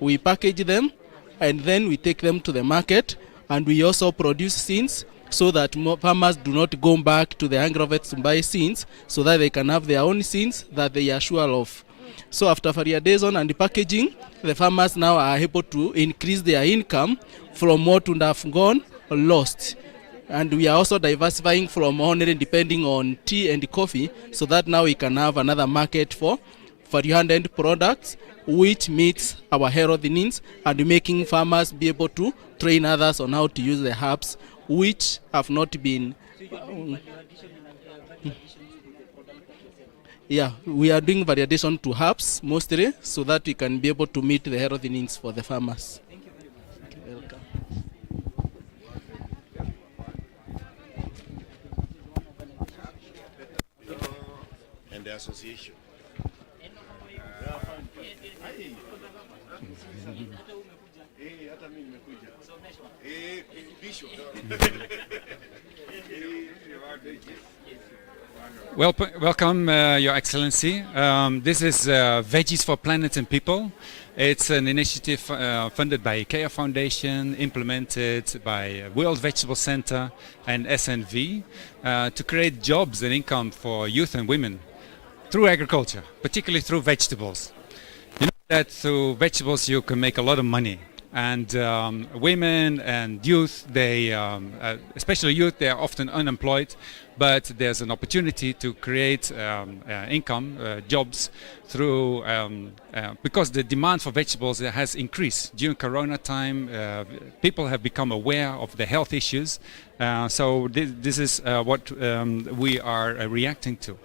we package them, and then we take them to the market, and we also produce seeds so that farmers do not go back to the agrovets to buy seeds, so that they can have their own seeds that they are sure of. So after variation and packaging, the farmers now are able to increase their income from what would have gone lost. And we are also diversifying from only depending on tea and coffee, so that now we can have another market for value-added products which meets our health needs, and making farmers be able to train others on how to use the herbs which have not been we are doing variation to herbs mostly, so that we can be able to meet the health needs for the farmers. Welcome. And the association. Welcome, Your Excellency. This is Veggies for Planet and People. It's an initiative funded by IKEA Foundation, implemented by World Vegetable Center and SNV to create jobs and income for youth and women through agriculture, particularly through vegetables. You know that through vegetables you can make a lot of money. And women and youth, they, especially youth, they are often unemployed, but there's an opportunity to create income, jobs through, because the demand for vegetables has increased. During Corona time, people have become aware of the health issues. So this is what we are reacting to.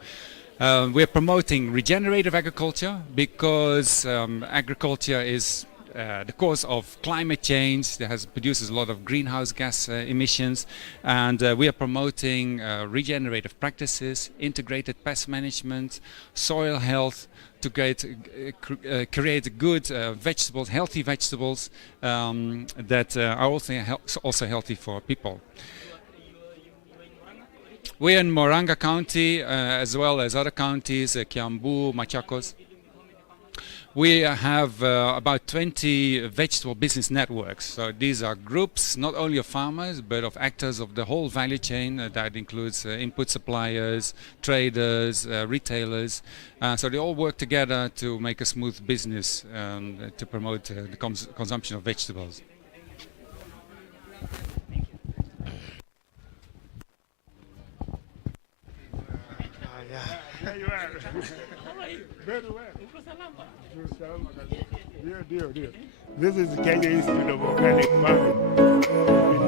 We're promoting regenerative agriculture because agriculture is the cause of climate change that produces a lot of greenhouse gas emissions, and we are promoting regenerative practices, integrated pest management, soil health, to create good vegetables, healthy vegetables that are also healthy for people. We're in Muranga County as well as other counties, Kiambu, Machakos. We have about 20 vegetable business networks. So these are groups not only of farmers but of actors of the whole value chain. That includes input suppliers, traders, retailers. So they all work together to make a smooth business to promote the consumption of vegetables. There you are. Very well. Dear. This is Kenya Institute of Organic Farming,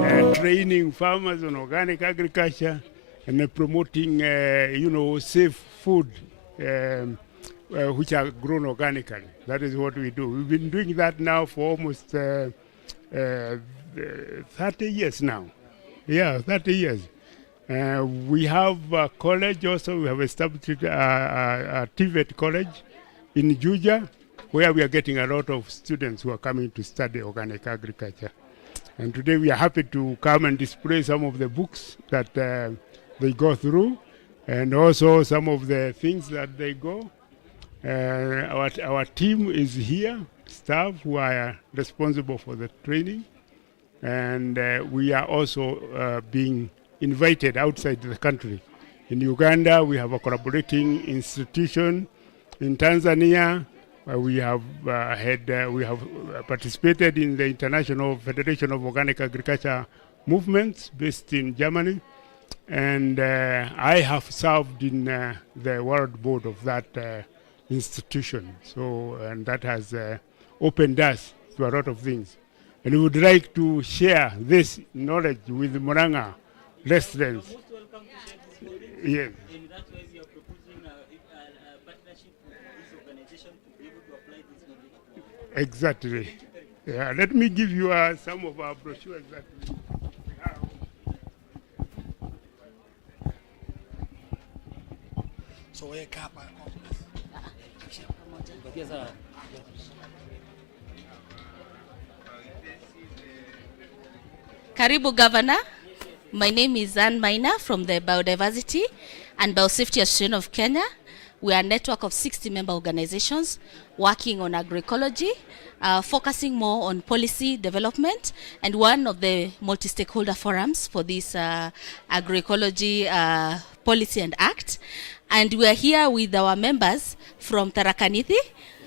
and training farmers on organic agriculture and promoting, safe food which are grown organically. That is what we do. We've been doing that now for almost 30 years now. Yeah, 30 years. We have a college also. We have established a TVET college in Juja, where we are getting a lot of students who are coming to study organic agriculture. And today we are happy to come and display some of the books that they go through, and also some of the things that they go. Our team is here, staff who are responsible for the training, and we are also being invited outside the country. In Uganda, we have a collaborating institution. In Tanzania, We have participated in the International Federation of Organic Agriculture Movements based in Germany, and I have served in the World Board of that institution. So, and that has opened us to a lot of things. And we would like to share this knowledge with Muranga residents. Yes. In that way, you are proposing a partnership with this organization to be able to apply this knowledge. Exactly. Yeah, let me give you some of our brochures that we have. So wake up. Karibu Governor. My name is Ann Maina from the Biodiversity and Biosafety Association of Kenya. We are a network of 60 member organizations working on agroecology, focusing more on policy development, and one of the multi-stakeholder forums for this agroecology policy and act. And we are here with our members from Tharaka Nithi,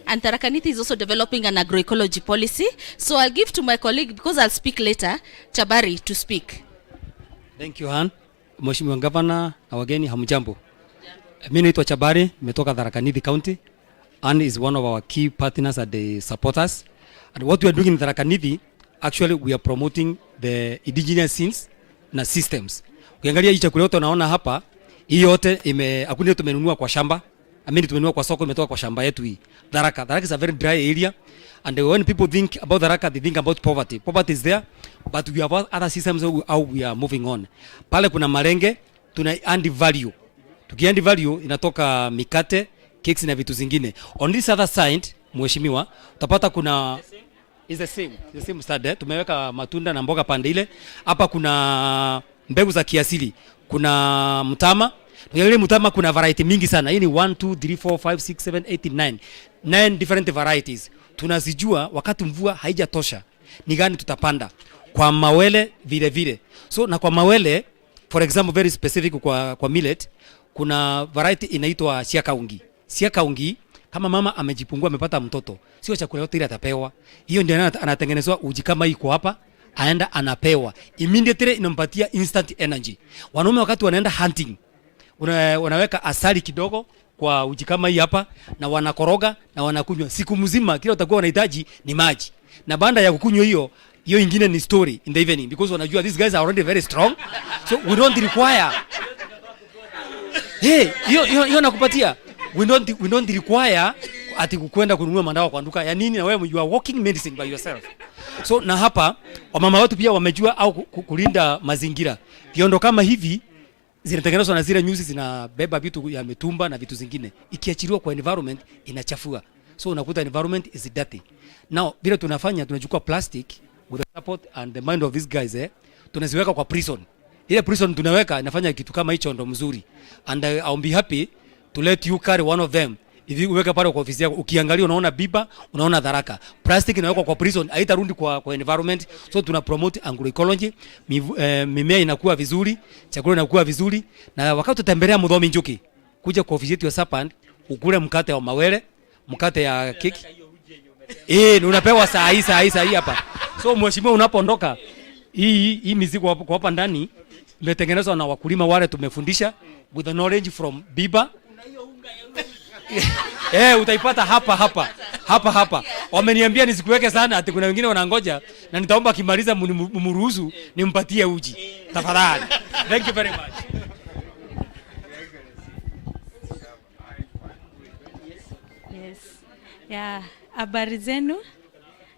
and Tharaka Nithi is also developing an agroecology policy. So I'll give to my colleague, because I'll speak later, Chabari, to speak. Thank you, Han. Mheshimiwa Governor na wageni hamjambo. Mimi naitwa Chabari, nimetoka Tharaka Nithi County. Ann is one of our key partners that they support us. And what we are doing in Tharaka Nithi, actually we are promoting the indigenous scenes na systems. Ukiangalia hii chakula yote unaona hapa, hii yote hakuna tumenunua kwa shamba. Tumenunua kwa soko, imetoka kwa shamba yetu hii. Tharaka is a very dry area. And when people think about Tharaka, they think about poverty. Poverty is there, but we have other systems how we are moving on. Pale kuna marenge, tuna add value. Tukiandi value, inatoka mikate, cakes na vitu zingine. On this other side, mheshimiwa, utapata kuna is the same stade. Tumeweka matunda na mboga pande ile. Hapa kuna mbegu za kiasili. Kuna mtama. Tukiangalia mtama kuna variety mingi sana. Hii ni 1 2 3 4 5 6 7 8 9 different varieties. Tunazijua wakati mvua haijatosha ni gani tutapanda. Kwa mawele vile vile. So na kwa mawele, for example very specific kwa millet, kuna variety inaitwa siakaungi. Siakaungi kama mama amejipungua amepata mtoto, sio chakula yote ile atapewa. Hiyo ndio anatengenezwa uji kama iko hapa, aenda anapewa. Immediately inampatia instant energy. Wanaume wakati wanaenda hunting, wanaweka asali kidogo kwa uji kama hii hapa na wanakoroga na wanakunywa siku mzima. Kila utakuwa unahitaji ni maji. Na baada ya kukunywa hiyo ingine ni story in the evening, because wanajua these guys are already very strong, so we don't require hiyo nakupatia. We don't require ati kukwenda kununua madawa kwa duka ya nini, na wewe you are walking medicine by yourself. So na hapa wamama wetu pia wamejua au kulinda mazingira. Viondo kama hivi zinatengenezwa na zile nyuzi zinabeba vitu ya mitumba na vitu zingine. Ikiachiliwa kwa environment inachafua. So unakuta environment is dirty. Now bila tunafanya tunachukua plastic with the support and the mind of these guys tunaziweka kwa prison. Ile prison tunaweka inafanya kitu kama hicho ndo mzuri. And I'll be happy to let you carry one of them. If uweka pale kwa ofisi yako, ukiangalia unaona biba, unaona Tharaka. Plastic inawekwa kwa prison, haitarudi kwa environment. So tuna promote agroecology, mimea inakuwa vizuri, chakula inakuwa vizuri. Na wakati tutembelea Mudhomi Njuki, kuja kwa ofisi yetu ya Sapand, ukule mkate wa mawele, mkate ya keki. Unapewa saa hii hapa. So mheshimiwa unapoondoka, hii mizigo kwa hapa ndani imetengenezwa na wakulima wale tumefundisha with the knowledge from biba. Utaipata hapa. Wameniambia nisikuweke sana, ati kuna wengine wanangoja, na nitaomba akimaliza mruhusu nimpatie uji. Tafadhali. Thank you very much. Yes. Yeah, habari zenu?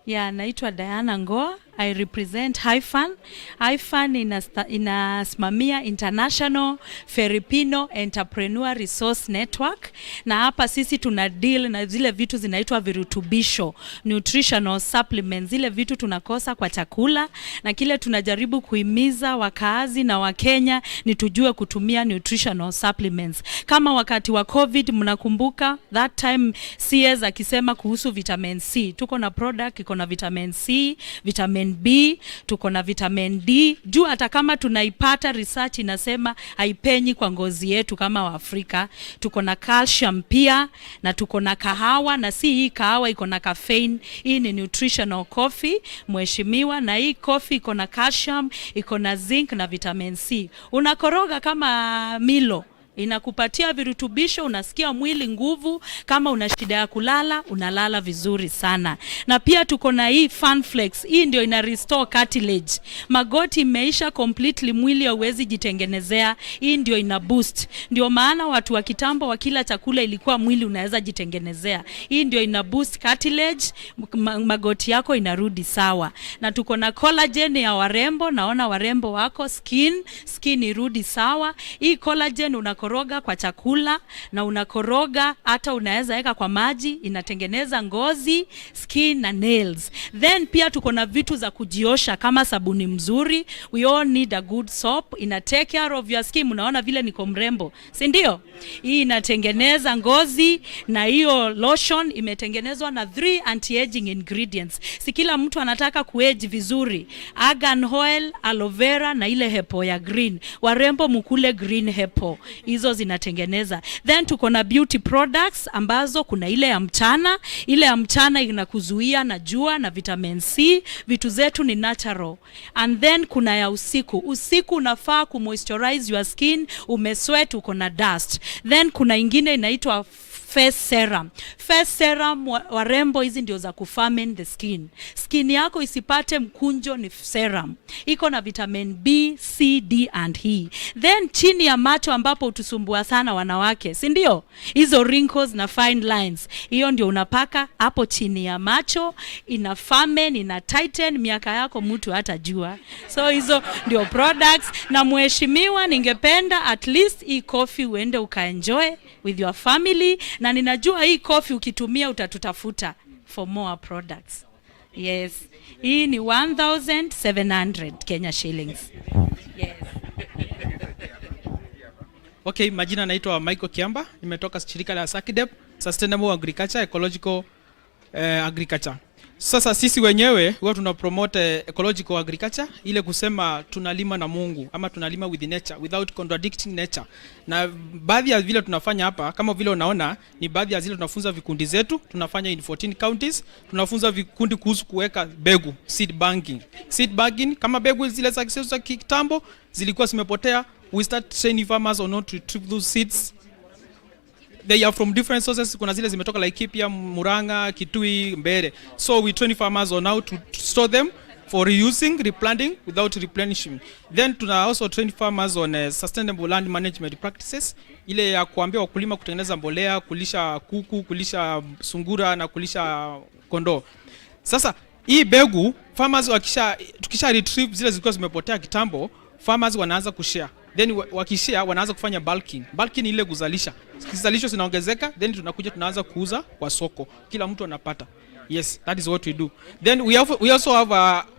Yeah, naitwa Diana Ngoa. I represent Haifan. Haifan inasimamia International Filipino Entrepreneur Resource Network, na hapa sisi tuna deal na zile vitu zinaitwa virutubisho, nutritional supplements, zile vitu tunakosa kwa chakula, na kile tunajaribu kuhimiza wakaazi na Wakenya ni tujue kutumia nutritional supplements. Kama wakati wa COVID mnakumbuka that time CS akisema kuhusu vitamin C. Tuko na product iko na vitamin C, vitamin vitamin B, tuko na vitamin D. Juu hata kama tunaipata, research inasema haipenyi kwa ngozi yetu kama Waafrika. Tuko na calcium pia, na tuko na kahawa, na si hii kahawa iko na caffeine. Hii ni nutritional coffee mheshimiwa, na hii coffee iko na calcium, iko na zinc na vitamin C. Unakoroga kama Milo, inakupatia virutubisho, unasikia mwili nguvu. Kama una shida ya kulala, unalala vizuri sana. Na pia tuko na hii Funflex, hii ndio ina restore cartilage. Magoti imeisha completely, mwili hauwezi jitengenezea, hii ndio ina boost. Ndio maana watu wa kitambo wa kila chakula ilikuwa mwili unaweza jitengenezea. Hii ndio ina boost cartilage, magoti yako inarudi sawa. Na tuko na collagen ya warembo, naona warembo wako skin irudi sawa. Hii collagen unakoroga kwa chakula, na unakoroga hata unaweza weka kwa maji, inatengeneza ngozi, skin na nails. Then pia tuko na vitu za kujiosha kama sabuni mzuri. We all need a good soap, ina take care of your skin. Unaona vile niko mrembo, si ndio? Hii inatengeneza ngozi, na hiyo lotion imetengenezwa na 3 anti-aging ingredients. Si kila mtu anataka kuage vizuri. Argan oil, aloe vera na ile hepo ya green. Warembo mkule green hepo, hizo zinatengeneza. Then tuko na beauty products ambazo kuna ile ya mchana. Ile ya mchana inakuzuia na jua na vitamin C. Vitu zetu ni natural. And then kuna ya usiku. Usiku unafaa kumoisturize your skin, umesweat, uko na dust. Then kuna ingine inaitwa face serum. Face serum, warembo, hizi ndio za kufamen the skin. Skin yako isipate mkunjo, ni serum. Iko na vitamin B, C, D and E. Then chini ya macho ambapo utusumbua sana wanawake, si ndio? Hizo wrinkles na fine lines, hiyo ndio unapaka hapo chini ya macho, ina famen, ina tighten, miaka yako mtu hatajua. So hizo ndio products. Na mheshimiwa, ningependa at least hii coffee uende ukaenjoy with your family, na ninajua hii coffee ukitumia utatutafuta for more products. Yes. Hii ni 1,700 Kenya shillings. Yes. Okay, majina naitwa Michael Kiamba, nimetoka shirika la SACIDEP, Sustainable Agriculture, Ecological Agriculture. Sasa sisi wenyewe huwa tuna promote ecological agriculture, ile kusema tunalima na Mungu ama tunalima with nature without contradicting nature. Na baadhi ya vile tunafanya hapa, kama vile unaona, ni baadhi ya zile tunafunza vikundi zetu, tunafanya in 14 counties. Tunafunza vikundi kuhusu kuweka mbegu, seed banking. Seed banking, kama mbegu zile za kitambo zilikuwa zimepotea, we start training farmers on how to retrieve those seeds. They are from different sources. Kuna zile zimetoka Laikipia, Muranga, Kitui, Mbere. So we train farmers on how to store them for reusing, replanting without replenishing. Then tuna also train farmers on sustainable land management practices. Ile ya kuambia wakulima kutengeneza mbolea, kulisha kuku, kulisha sungura na kulisha kondoo. Sasa hii mbegu farmers tukisha retrieve zile zilikuwa zimepotea kitambo, farmers wanaanza kushare. Then wakishare wanaanza kufanya bulking. Bulking ni ile kuzalisha. Kizalisho zinaongezeka, then tunaanza kuuza kwa soko. Kila mtu anapata. Yes, that is what we do. Then we also have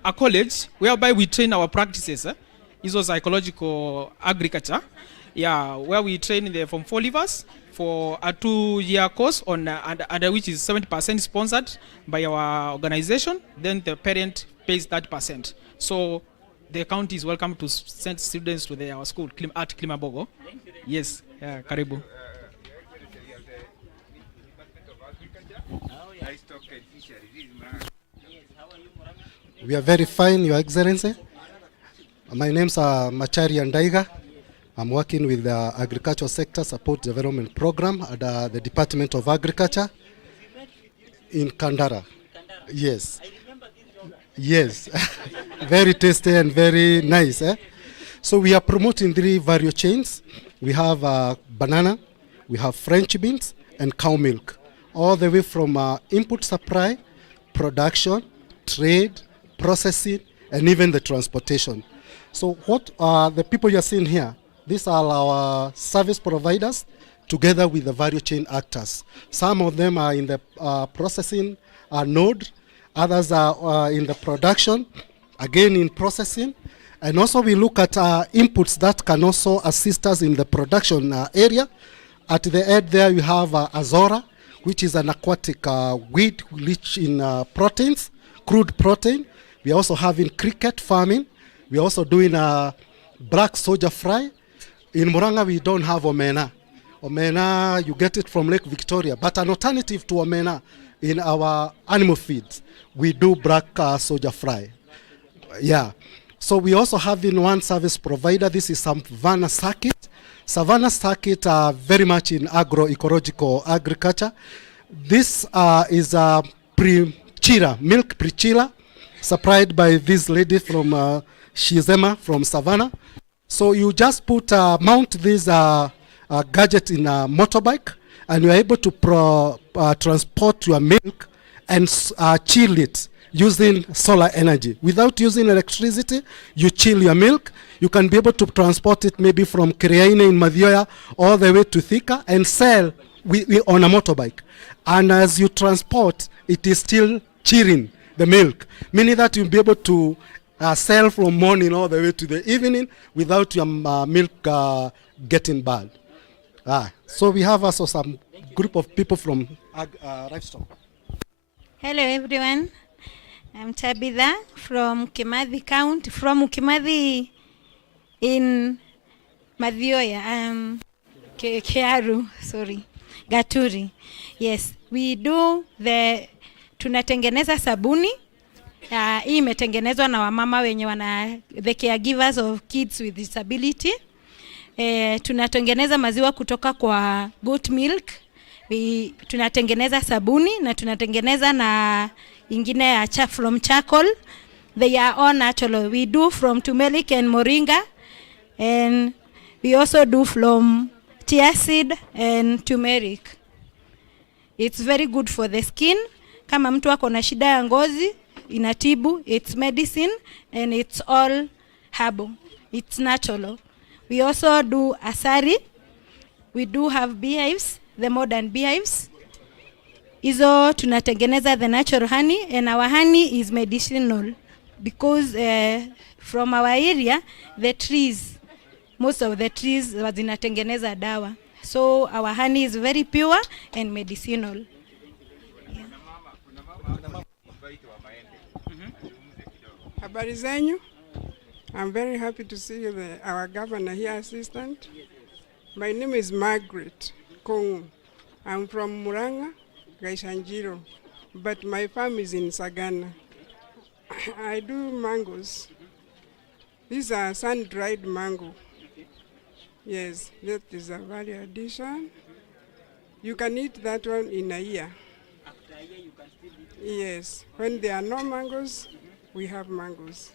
a college whereby we train our practices. Hizo za ecological agriculture. Yeah, where we train the from 4 leavers for a 2-year course on and which is 70% sponsored by our organization. Then the parent pays 30%. So the county is welcome to send students to our school at Klimabogo. Yes, karibu. We are very fine, Your Excellency. My name's Machari Andaiga. I'm working with the Agricultural Sector Support Development Program at the Department of Agriculture in Kandara. Yes. Yes. Very tasty and very nice. So we are promoting 3 value chains. We have banana, we have French beans, and cow milk. All the way from input supply, production, trade, processing, and even the transportation. So what the people you are seeing here, these are our service providers together with the value chain actors. Some of them are in the processing node, others are in the production, again in processing. And also we look at inputs that can also assist us in the production area. At the end there you have Azora, which is an aquatic weed rich in proteins, crude protein, We are also having cricket farming. We are also doing black soldier fry. In Muranga, we don't have omena. Omena, you get it from Lake Victoria. But an alternative to omena in our animal feeds, we do black soldier fry. Yeah. So we also have in one service provider. This is Savannah Circuit. Savannah Circuit are very much in agroecological agriculture. This is a pre-chiller, milk pre-chiller, supplied by this lady from Shizema from Savannah. So you just mount this gadget in a motorbike, and you are able to transport your milk and chill it using solar energy. Without using electricity, you chill your milk. You can be able to transport it maybe from Kiriaine in Mathioya all the way to Thika and sell on a motorbike. And as you transport, it is still chilling the milk, meaning that you'll be able to sell from morning all the way to the evening without your milk getting bad. So we have also some group of people from livestock. Hello everyone. I'm Tabitha from Kimathi County, from Kimathi in Mathioya, Kiaru, Gaturi. Yes, we do tunatengeneza sabuni. Hii imetengenezwa na wamama wenye the caregivers of kids with disability. Tunatengeneza maziwa kutoka kwa goat milk. Tunatengeneza sabuni na tunatengeneza na ingine ya from charcoal. They are all natural. We do from turmeric and moringa, and we also do from chia seed and turmeric. It's very good for the skin. Kama mtu ako na shida ya ngozi, inatibu, it's medicine, and it's all herbal. It's natural. We also do asari. We do have beehives, the modern beehives. Hizo tunatengeneza the natural honey, and our honey is medicinal because from our area, the trees, most of the trees zinatengeneza dawa. So our honey is very pure and medicinal. Habari zenyu. I'm very happy to see our governor here, assistant. My name is Margaret Kongu. I'm from Muranga, Gaishanjiro, but my farm is in Sagana. I do mangoes. These are sun-dried mango. Yes, that is a value addition. You can eat that one in a year. After a year, you can still eat. Yes, when there are no mangoes, we have mangoes.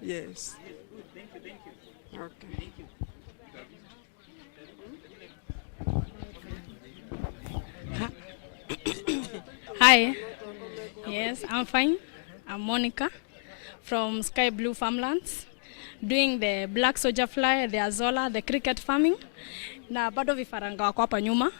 Yes. Thank you, thank you. Okay. Thank you. Hi. Yes, I'm fine. I'm Monica from Sky Blue Farmlands, doing the black soldier fly, the azola, the cricket farming, na bado vifaranga wako hapa nyuma.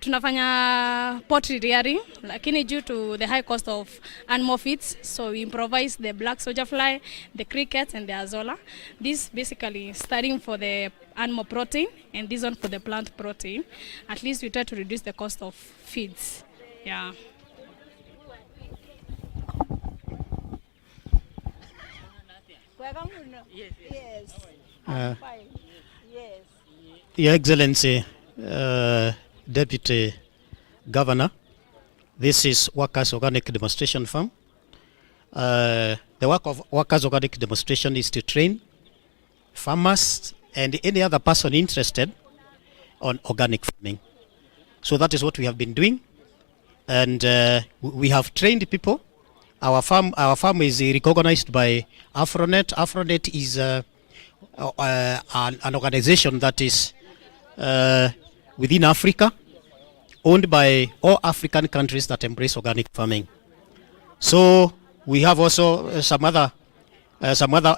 Tunafanya poultry rearing, lakini due to the high cost of animal feeds, so we improvise the black soldier fly, the cricket, and the azola. This basically starting for the animal protein, and this one for the plant protein. At least we try to reduce the cost of feeds. Yeah. Your Excellency, Deputy Governor, this is Workers Organic Demonstration Farm. The work of Workers Organic Demonstration is to train farmers and any other person interested on organic farming. So that is what we have been doing, and we have trained people. Our farm is recognized by Afronet. Afronet is an organization that is within Africa, owned by all African countries that embrace organic farming. So we have also some other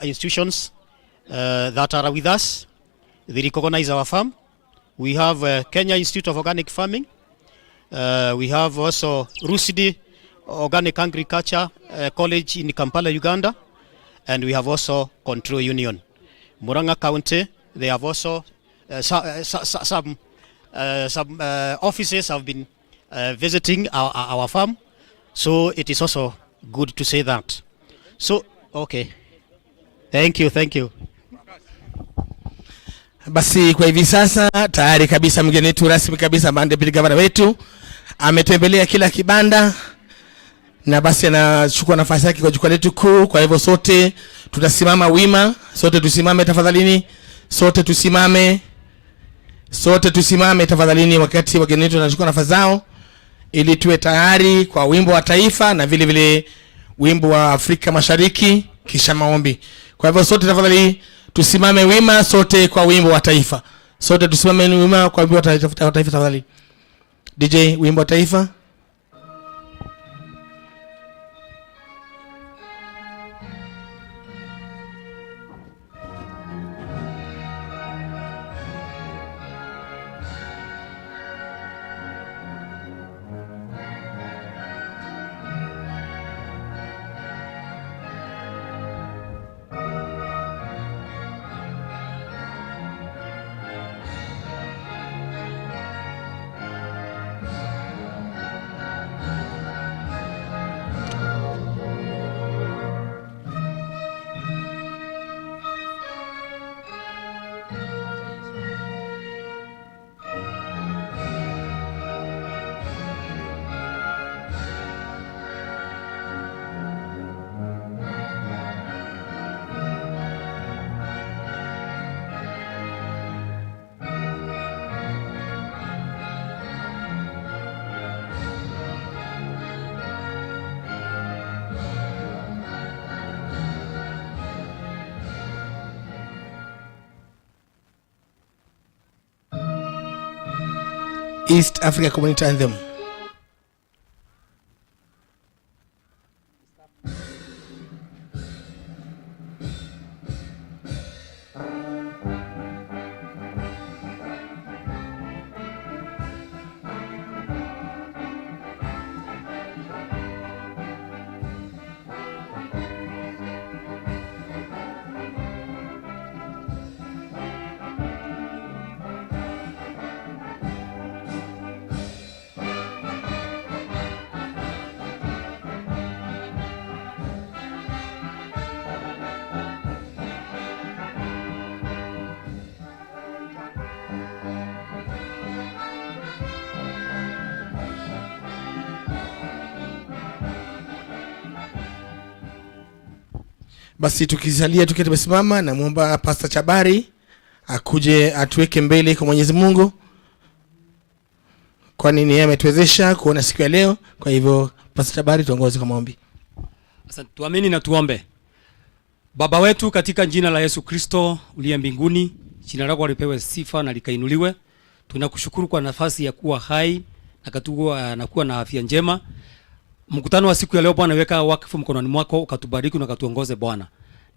institutions that are with us. They recognize our farm. We have Kenya Institute of Organic Farming. We have also Rusidi Organic Agriculture College in Kampala, Uganda. And we have also Control Union. Muranga County, they have also some offices have been visiting our farm. So it is also good to say that. So, okay. Thank you. Basi kwa hivi sasa tayari kabisa mgeni wetu rasmi kabisa Deputy Governor wetu ametembelea kila kibanda na basi anachukua nafasi yake kwa jukwaa letu kuu. Kwa hivyo sote tutasimama wima, sote tusimame tafadhalini, sote tusimame tafadhalini wakati wageni wetu wanachukua nafasi zao, ili tuwe tayari kwa wimbo wa taifa na vile vile wimbo wa Afrika Mashariki kisha maombi. Kwa hivyo sote tafadhali tusimame wima, sote kwa wimbo wa taifa. Sote tusimame wima kwa wimbo wa taifa tafadhali. DJ, wimbo wa taifa. East Africa Community Anthem. Basi tukisalia tukiwa tumesimama, na muomba Pastor Chabari akuje atuweke mbele kwa Mwenyezi Mungu, kwani yeye ametuwezesha kuona siku ya leo. Kwa hivyo Pastor Chabari, tuongoze kwa maombi. Asante. Tuamini na tuombe. Baba wetu katika jina la Yesu Kristo uliye mbinguni, jina lako lipewe sifa na likainuliwe. Tunakushukuru kwa nafasi ya kuwa hai na kuwa na afya njema. Mkutano wa siku ya leo Bwana, weka wakfu mkononi mwako, ukatubariki na ukatuongoze Bwana.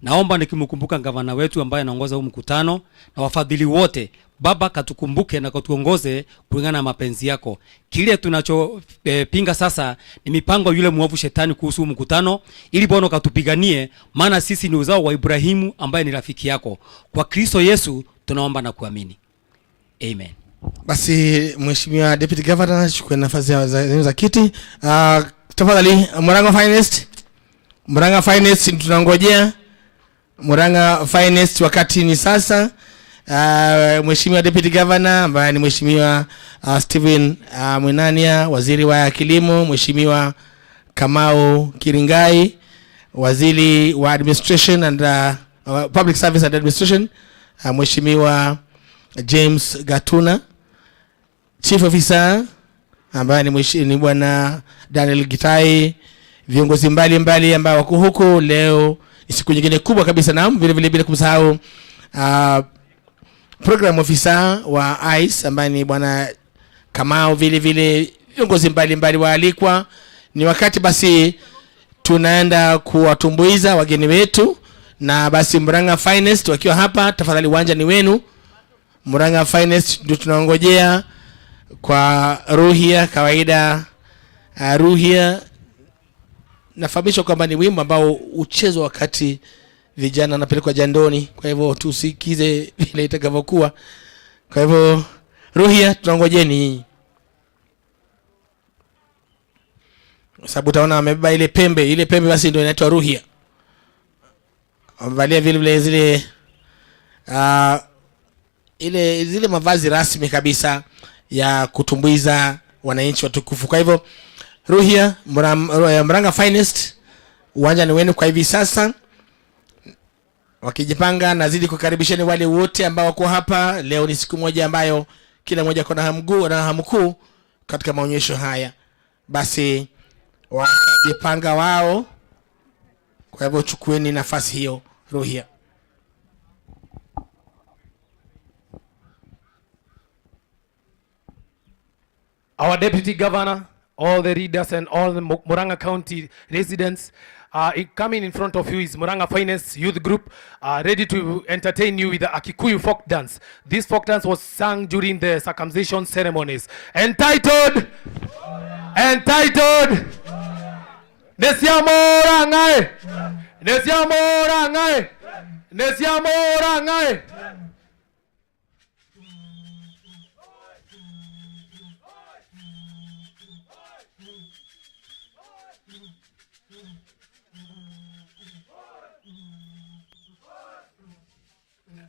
Naomba nikimkumbuka gavana wetu ambaye anaongoza huu mkutano na wafadhili wote, Baba katukumbuke na katuongoze kulingana na mapenzi yako. Kile tunachopinga sasa ni mipango yule muovu shetani kuhusu mkutano, ili Bwana katupiganie, maana sisi ni uzao wa Ibrahimu ambaye ni rafiki yako. Kwa Kristo Yesu tunaomba na kuamini. Amen. Basi Mheshimiwa Deputy Governor, chukua nafasi za kiti. Tafadhali Muranga Finest tunangojea. Muranga Finest wakati ni sasa. Mheshimiwa Deputy Governor ambaye ni Mheshimiwa Steven Mwinania, waziri wa kilimo, Mheshimiwa Kamau Kiringai, waziri wa administration and public service and administration, Mheshimiwa James Gatuna, chief officer ambaye ni bwana Daniel Gitai, viongozi mbalimbali ambao wako huko leo. Ni siku nyingine kubwa kabisa, na vile vile bila kumsahau program officer wa ICE ambaye ni bwana Kamau, vile vile viongozi mbalimbali waalikwa. Ni wakati basi tunaenda kuwatumbuiza wageni wetu, na basi Muranga Finest wakiwa hapa, tafadhali uwanja ni wenu. Muranga Finest ndio tunaongojea kwa Ruhia. Kawaida Ruhia nafahamishwa kwamba ni wimbo ambao uchezwa wakati vijana wanapelekwa jandoni, kwa hivyo tusikize vile itakavyokuwa. Kwa hivyo Ruhia tunangojeni, sababu utaona amebeba ile pembe basi ndio inaitwa Ruhia. wamevalia vile vile zile zile mavazi rasmi kabisa ya kutumbuiza wananchi watukufu. Kwa hivyo Ruhia, Muranga Finest, uwanja ni wenu kwa hivi sasa. Wakijipanga, nazidi kukaribisheni wale wote ambao wako hapa. Leo ni siku moja ambayo kila mmoja kuna hamu kuu katika maonyesho haya. Basi wakajipanga wao. Kwa hivyo chukueni nafasi hiyo, Ruhia. Our Deputy Governor, all the leaders and all the Muranga County residents, coming in front of you is Muranga Finest Youth Group, ready to entertain you with the Akikuyu folk dance. This folk dance was sung during the circumcision ceremonies. Entitled, Nesiamorangae, Nesiamorangae, Nesiamorangae.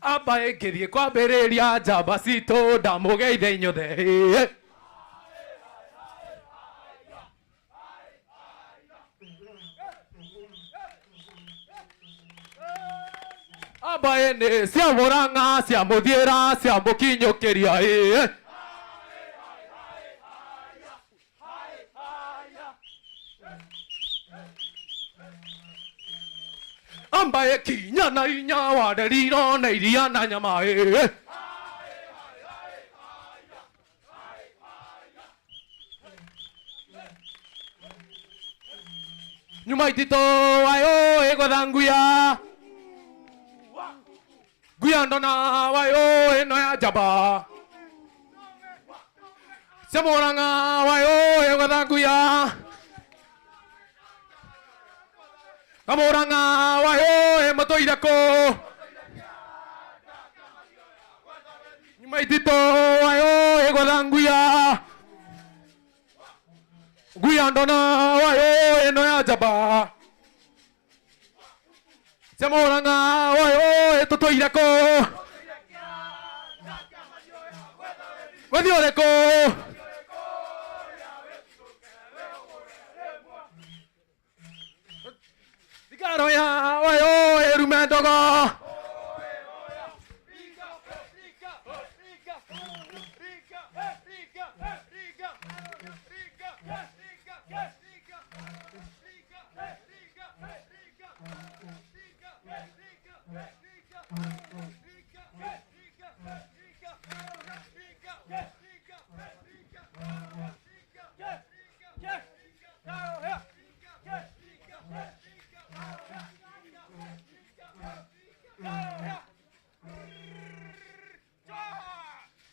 Abae ngithie kwambĩrĩria njamba citũ ndamũgeithe inyuothe. Abae nĩ cia Murang'a, cia mũthiĩra, cia mũkinyũkĩria. Ambaye kinya na inya waderiro na iria na nyama. Nyuma itito wayo egothanguya. Guya ndona wayo eno ya jaba. Cia Murang'a wayo egothanguya. Murang'a wayo emotoire ko. Nyuma itito wayo egothanguya. Guya ndona wayo eno ya jaba. Cia Murang'a wayo etotoire ko. Wathiore ko. Roya wayo erumendogo.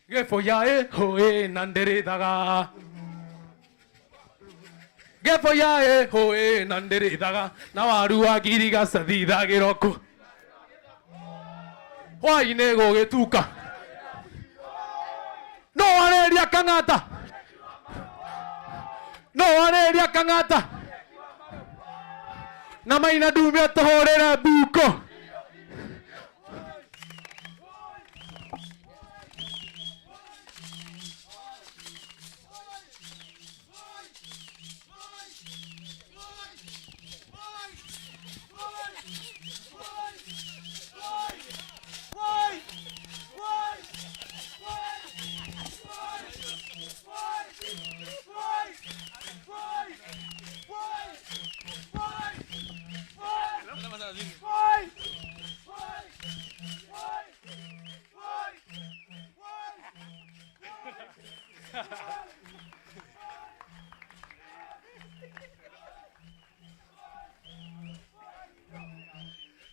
Gefoyae hoe nandere daga. Gefoyae hoe nandere daga. Nawaru agiri gasathitha giroko. Hwaine gũgĩtuka. No areria kang'ata. No areria kang'ata. Na maina ndumia tũhũrĩre mbuko.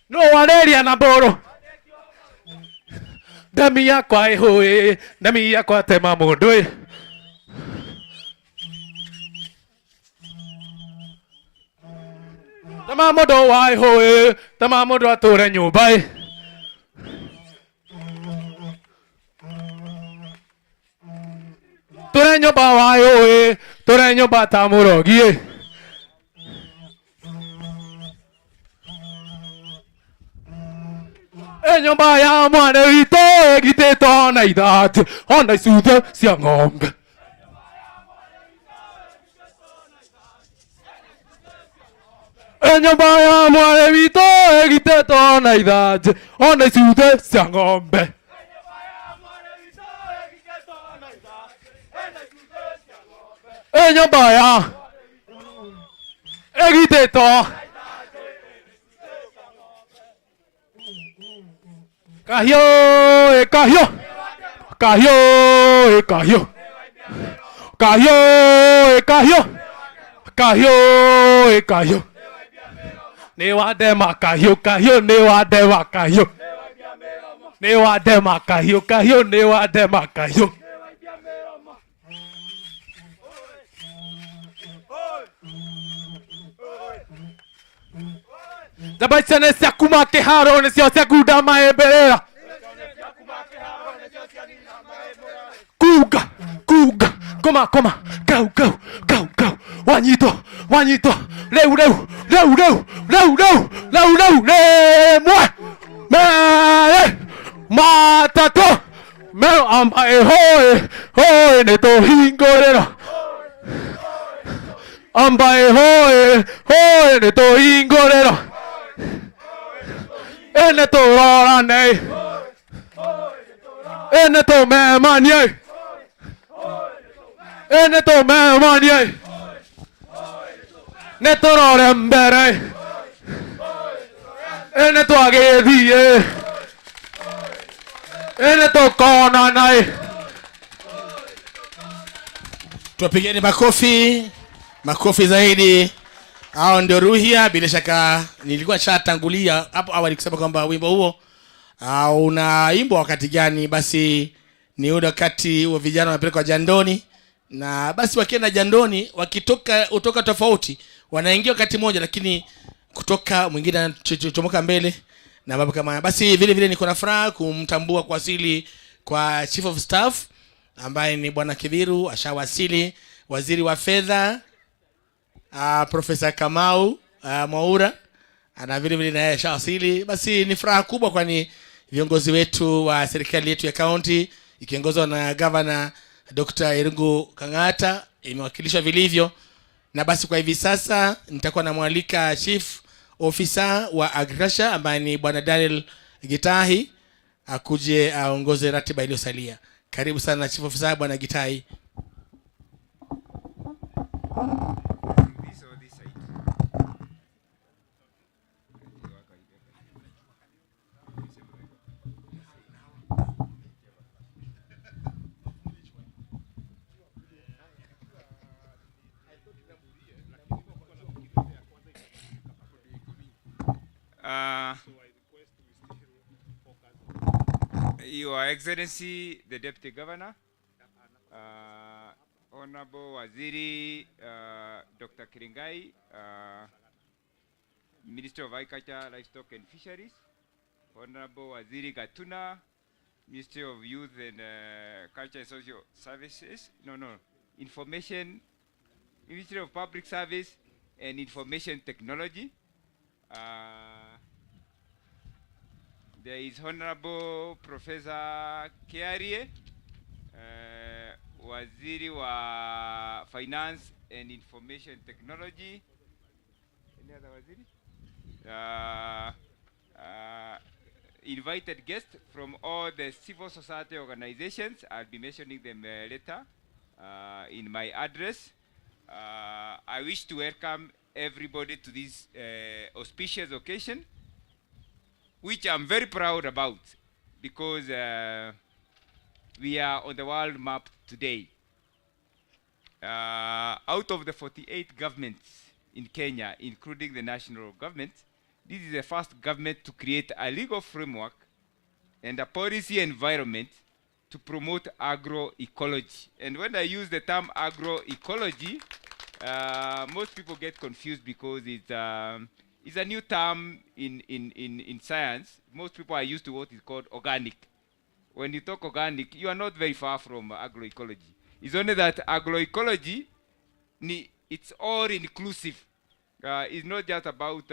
No wareria na mbũrũ. Ndami yakwa ĩhũĩ, ndami yakwa tema mũndũ. Tema mũndũ wa ĩhũĩ, tema mũndũ atũre nyũmba. Tũre nyũmba wa ĩhũĩ, tũre nyũmba ta mũrogi. Nyumba ya mwana wito egitĩtwo na ithatũ ona icunjĩ cia ng'ombe. Nyumba ya mwana wito egitĩtwo na ithatũ ona icunjĩ cia ng'ombe. Nyumba ya egitĩtwo kahio kahio kahio kahio kahio kahio kahio kahio ni wadema kahio kahio ni wadema kahio ni wadema kahio kahio ni wadema kahio. Zabaicane ciaku makĩharo nĩcio ciakunda maemberera. Kuga kuga koma koma gau gau gau gau wanyito wanyito reu reu reu reu reu reu reu reu remwe mere matato mero ambaye hoe hoe nĩtũhingũrĩra ambaye hoe hoe nĩtũhingũrĩra ene tũrorane ene tũmemanie ene tũmemanie nĩ tũrore mbere ene twagĩthiĩ ene tũkonana. Tupigeni makofi, makofi zaidi. Hao ndio Ruhia. Bila shaka nilikuwa nishatangulia hapo awali kusema kwamba wimbo huo unaimbwa wakati gani. Basi ni ule wakati wa vijana wanapelekwa jandoni, na basi wakienda jandoni utoka tofauti wanaingia wakati moja, lakini kutoka mwingine anachomoka mbele na mambo kama. Basi vile vile niko na furaha kumtambua kwa asili kwa Chief of Staff ambaye ni Bwana Kibiru, ashawasili. Waziri wa Fedha Profesa Kamau Mwaura ana vile vile naye ashawasili. Basi ni furaha kubwa, kwani viongozi wetu wa serikali yetu ya county ikiongozwa na Governor Dr. Irungu Kang'ata imewakilishwa vilivyo. Na basi kwa hivi sasa nitakuwa namwalika Chief Officer wa Agriculture ambaye ni Bwana Daniel Gitahi akuje aongoze ratiba iliyosalia. Karibu sana Chief Officer Bwana Gitahi. Your Excellency, the Deputy Governor, Honorable Waziri Dr. Kiringai, Minister of Agriculture, Livestock and Fisheries, Honorable Waziri Gatuna, Ministry of Youth and Culture and Social Services, Information, Ministry of Public Service and Information Technology. There is Honorable Professor Kiarie, Waziri wa Finance and Information Technology. Any other Waziri? Invited guests from all the civil society organizations. I'll be mentioning them later in my address. I wish to welcome everybody to this auspicious occasion, which I'm very proud about, because we are on the world map today. Out of the 48 governments in Kenya, including the national government, this is the first government to create a legal framework and a policy environment to promote agroecology. And when I use the term agroecology, most people get confused because it's a new term in science. Most people are used to what is called organic. When you talk organic, you are not very far from agroecology. It's only that agroecology, it's all inclusive. It's not just about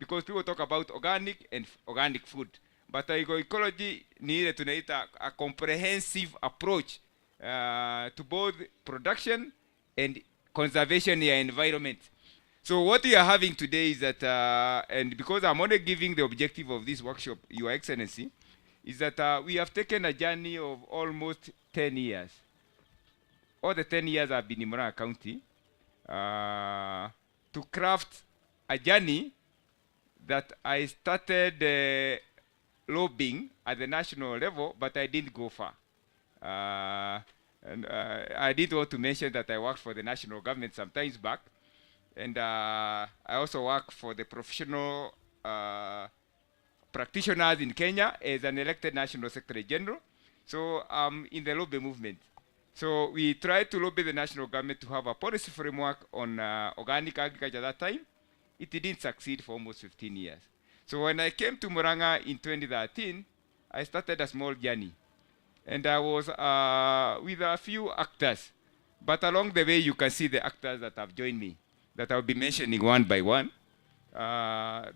because people talk about organic and organic food. But agroecology needed to need a comprehensive approach to both production and conservation in the environment. So what we are having today is that, and because I'm only giving the objective of this workshop, Your Excellency, is that we have taken a journey of almost 10 years. All the 10 years I've been in Muranga County to craft a journey that I started lobbying at the national level, but I didn't go far. I did want to mention that I worked for the national government some times back, and I also work for the professional practitioners in Kenya as an elected national secretary general. So I'm in the lobby movement. So we tried to lobby the national government to have a policy framework on organic agriculture at that time. It didn't succeed for almost 15 years. So when I came to Muranga in 2013, I started a small journey. And I was with a few actors. But along the way, you can see the actors that have joined me, that I'll be mentioning one by one.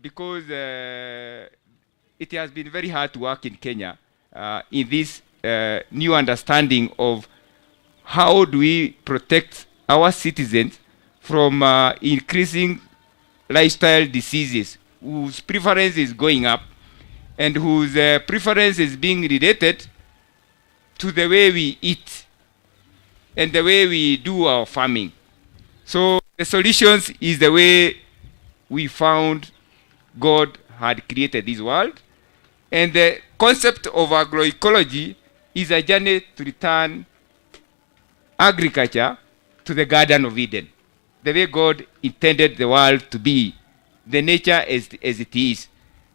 Because it has been very hard to work in Kenya in this new understanding of how do we protect our citizens from increasing lifestyle diseases whose preference is going up and whose preference is being related to the way we eat and the way we do our farming. So the solutions is the way we found God had created this world. And the concept of agroecology is a journey to return agriculture to the Garden of Eden, the way God intended the world to be, the nature as it is.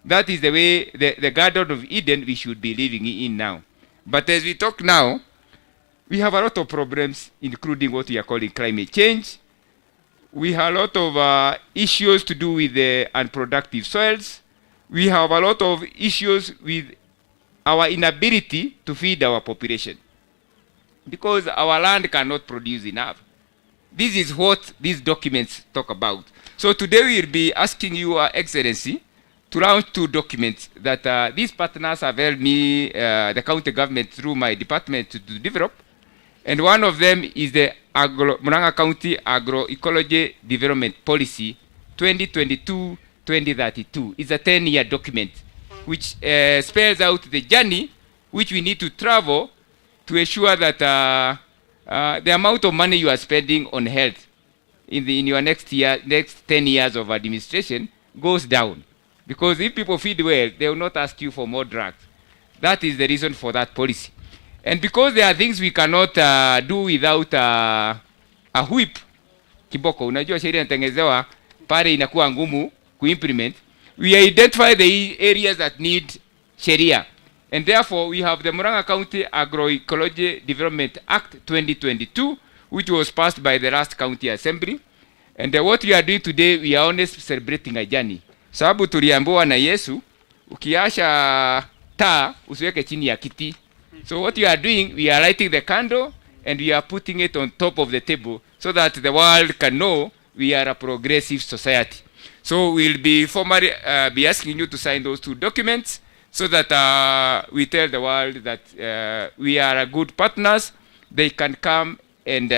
That is the way, the Garden of Eden we should be living in now. But as we talk now, we have a lot of problems, including what we are calling climate change. We have a lot of issues to do with the unproductive soils. We have a lot of issues with our inability to feed our population because our land cannot produce enough. This is what these documents talk about. So today we will be asking you, Excellency, to launch 2 documents that these partners have helped me, the county government, through my department to develop. And one of them is the Muranga County Agroecology Development Policy 2022-2032. It's a 10-year document which spells out the journey which we need to travel to ensure that the amount of money you are spending on health in your next 10 years of administration goes down. Because if people feed well, they will not ask you for more drugs. That is the reason for that policy. And because there are things we cannot do without a whip, kiboko, unajua sheria inatengenezewa pale inakuwa ngumu kuimplement, we identify the areas that need sheria. And therefore, we have the Muranga County Agroecology Development Act 2022, which was passed by the last county assembly. And what we are doing today, we are only celebrating a journey. Sababu tuliambiwa na Yesu, ukiasha taa usiweke chini ya kiti. So what we are doing, we are lighting the candle and we are putting it on top of the table so that the world can know we are a progressive society. So we'll be formally be asking you to sign those 2 documents so that we tell the world that we are good partners. They can come and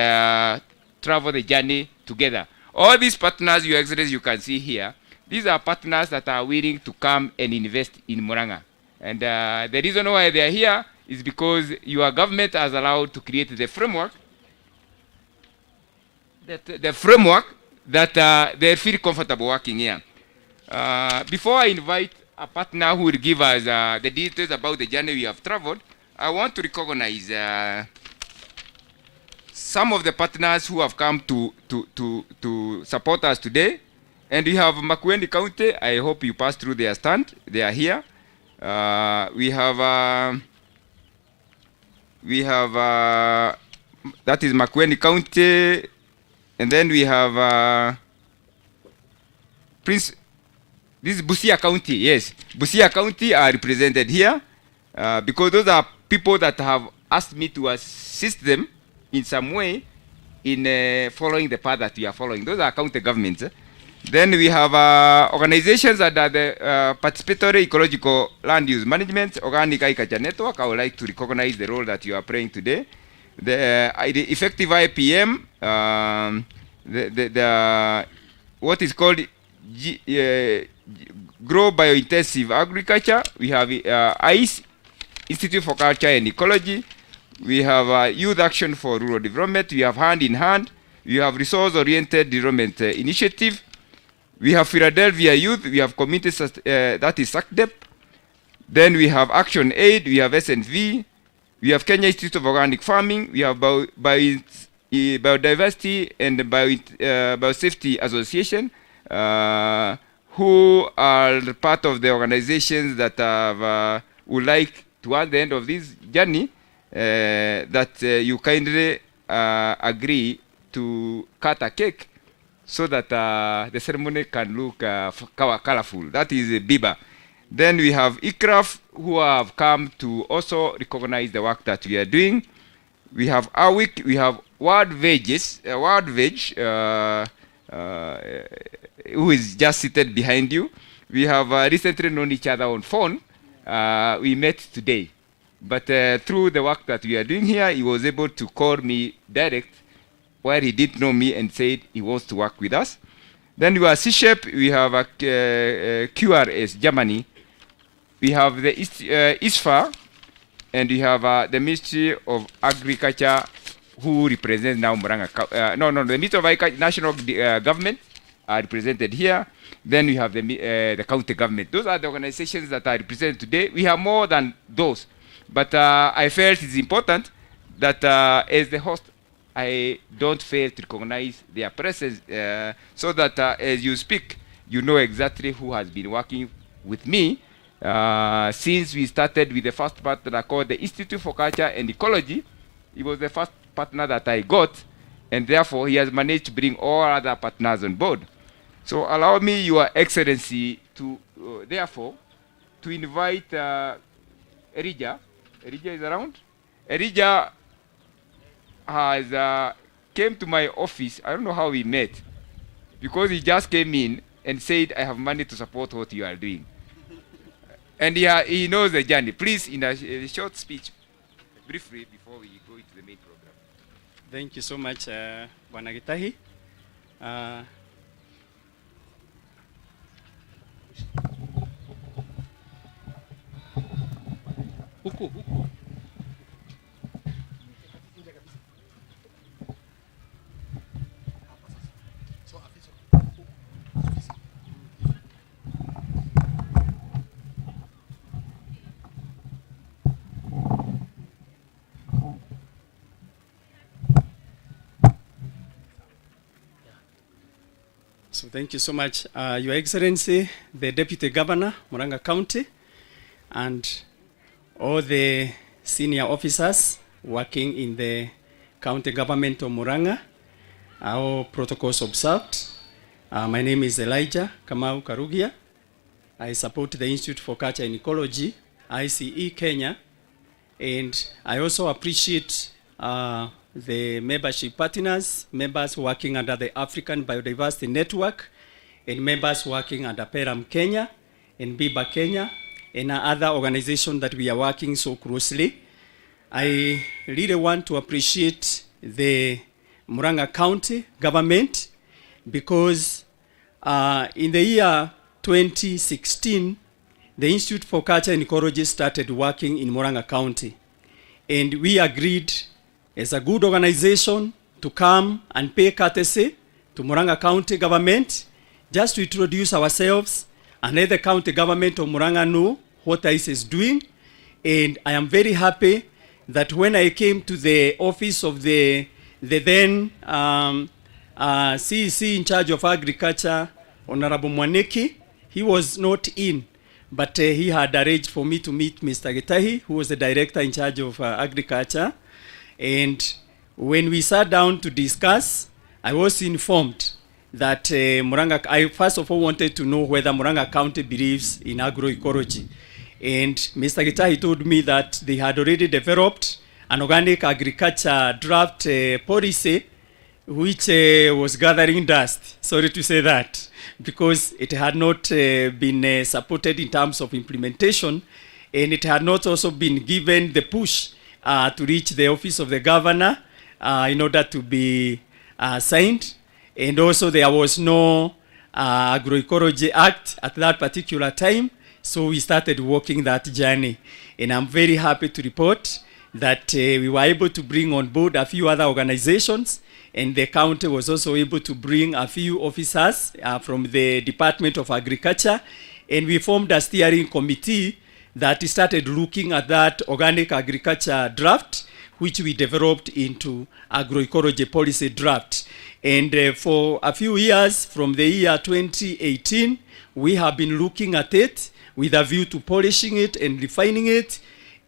travel the journey together. All these partners, Your Excellency, you can see here, these are partners that are willing to come and invest in Muranga. And the reason why they are here is because your government has allowed to create the framework that they feel comfortable working here. Before I invite a partner who will give us the details about the journey we have traveled, I want to recognize some of the partners who have come to support us today. And we have Makueni County. I hope you passed through their stand. They are here. We have that is Makueni County, and then we have this is Busia County. Yes, Busia County are represented here because those are people that have asked me to assist them in some way in following the path that we are following. Those are county governments. Then we have organizations that are the participatory ecological land use management, organic agriculture network. I would like to recognize the role that you are playing today. The effective IPM, what is called grow biointensive agriculture. We have ICE, Institute for Culture and Ecology. We have Youth Action for Rural Development. We have Hand in Hand. We have Resource-Oriented Development Initiative. We have Philadelphia Youth. We have communities that is SACDEP. Then we have Action Aid. We have SNV. We have Kenya Institute of Organic Farming. We have Biodiversity and Biosafety Association, who are part of the organizations that have, would like to, at the end of this journey, that you kindly agree to cut a cake so that the ceremony can look colorful. That is Biba. Then we have ICRAF, who have come to also recognize the work that we are doing. We have AWIC, we have World Veg, who is just seated behind you. We have recently known each other on phone. We met today. But through the work that we are doing here, he was able to call me direct, where he didn't know me, and said he wants to work with us. Then we have CSHEP, we have QRS, Germany. We have the ISFA, and we have the Ministry of Agriculture, who represents now Muranga. The Ministry of Agriculture, National Government are represented here. Then we have the county government. Those are the organizations that are represented today. We have more than those. But I felt it's important that as the host, I don't fail to recognize their presence so that as you speak, you know exactly who has been working with me since we started with the first partner called the Institute for Culture and Ecology. He was the first partner that I got, and therefore he has managed to bring all other partners on board. So allow me, Your Excellency, to therefore to invite Erija. Erija is around? Erija has came to my office. I don't know how we met, because he just came in and said, I have money to support what you are doing. And he knows the journey. Please, in a short speech, briefly, before we go into the main program. Thank you so much, Bwana Gitahi. So thank you so much, Your Excellency, the Deputy Governor, Muranga County, and all the senior officers working in the county government of Muranga. Our protocols observed. My name is Elijah Kamau Karugia. I support the Institute for Culture and Ecology, ICE Kenya, and I also appreciate the membership partners, members working under the African Biodiversity Network, and members working under PERAM Kenya and BIBA Kenya, and other organizations that we are working so closely. I really want to appreciate the Muranga County government, because in the year 2016, the Institute for Culture and Ecology started working in Muranga County. And we agreed as a good organization to come and pay courtesy to Muranga County government, just to introduce ourselves and let the county government of Muranga know what ICE is doing. And I am very happy that when I came to the office of the then CEC in charge of agriculture, Honorable Mwaneki, he was not in, but he had arranged for me to meet Mr. Gitahi, who was the director in charge of agriculture. And when we sat down to discuss, I was informed that Muranga, I first of all wanted to know whether Muranga County believes in agroecology. And Mr. Gitahi told me that they had already developed an organic agriculture draft policy, which was gathering dust. Sorry to say that, because it had not been supported in terms of implementation, and it had not also been given the push to reach the office of the governor in order to be signed. And also there was no Agroecology Act at that particular time, so we started walking that journey. And I'm very happy to report that we were able to bring on board a few other organizations, and the county was also able to bring a few officers from the Department of Agriculture, and we formed a steering committee that started looking at that organic agriculture draft, which we developed into agroecology policy draft. And for a few years, from the year 2018, we have been looking at it with a view to polishing it and refining it.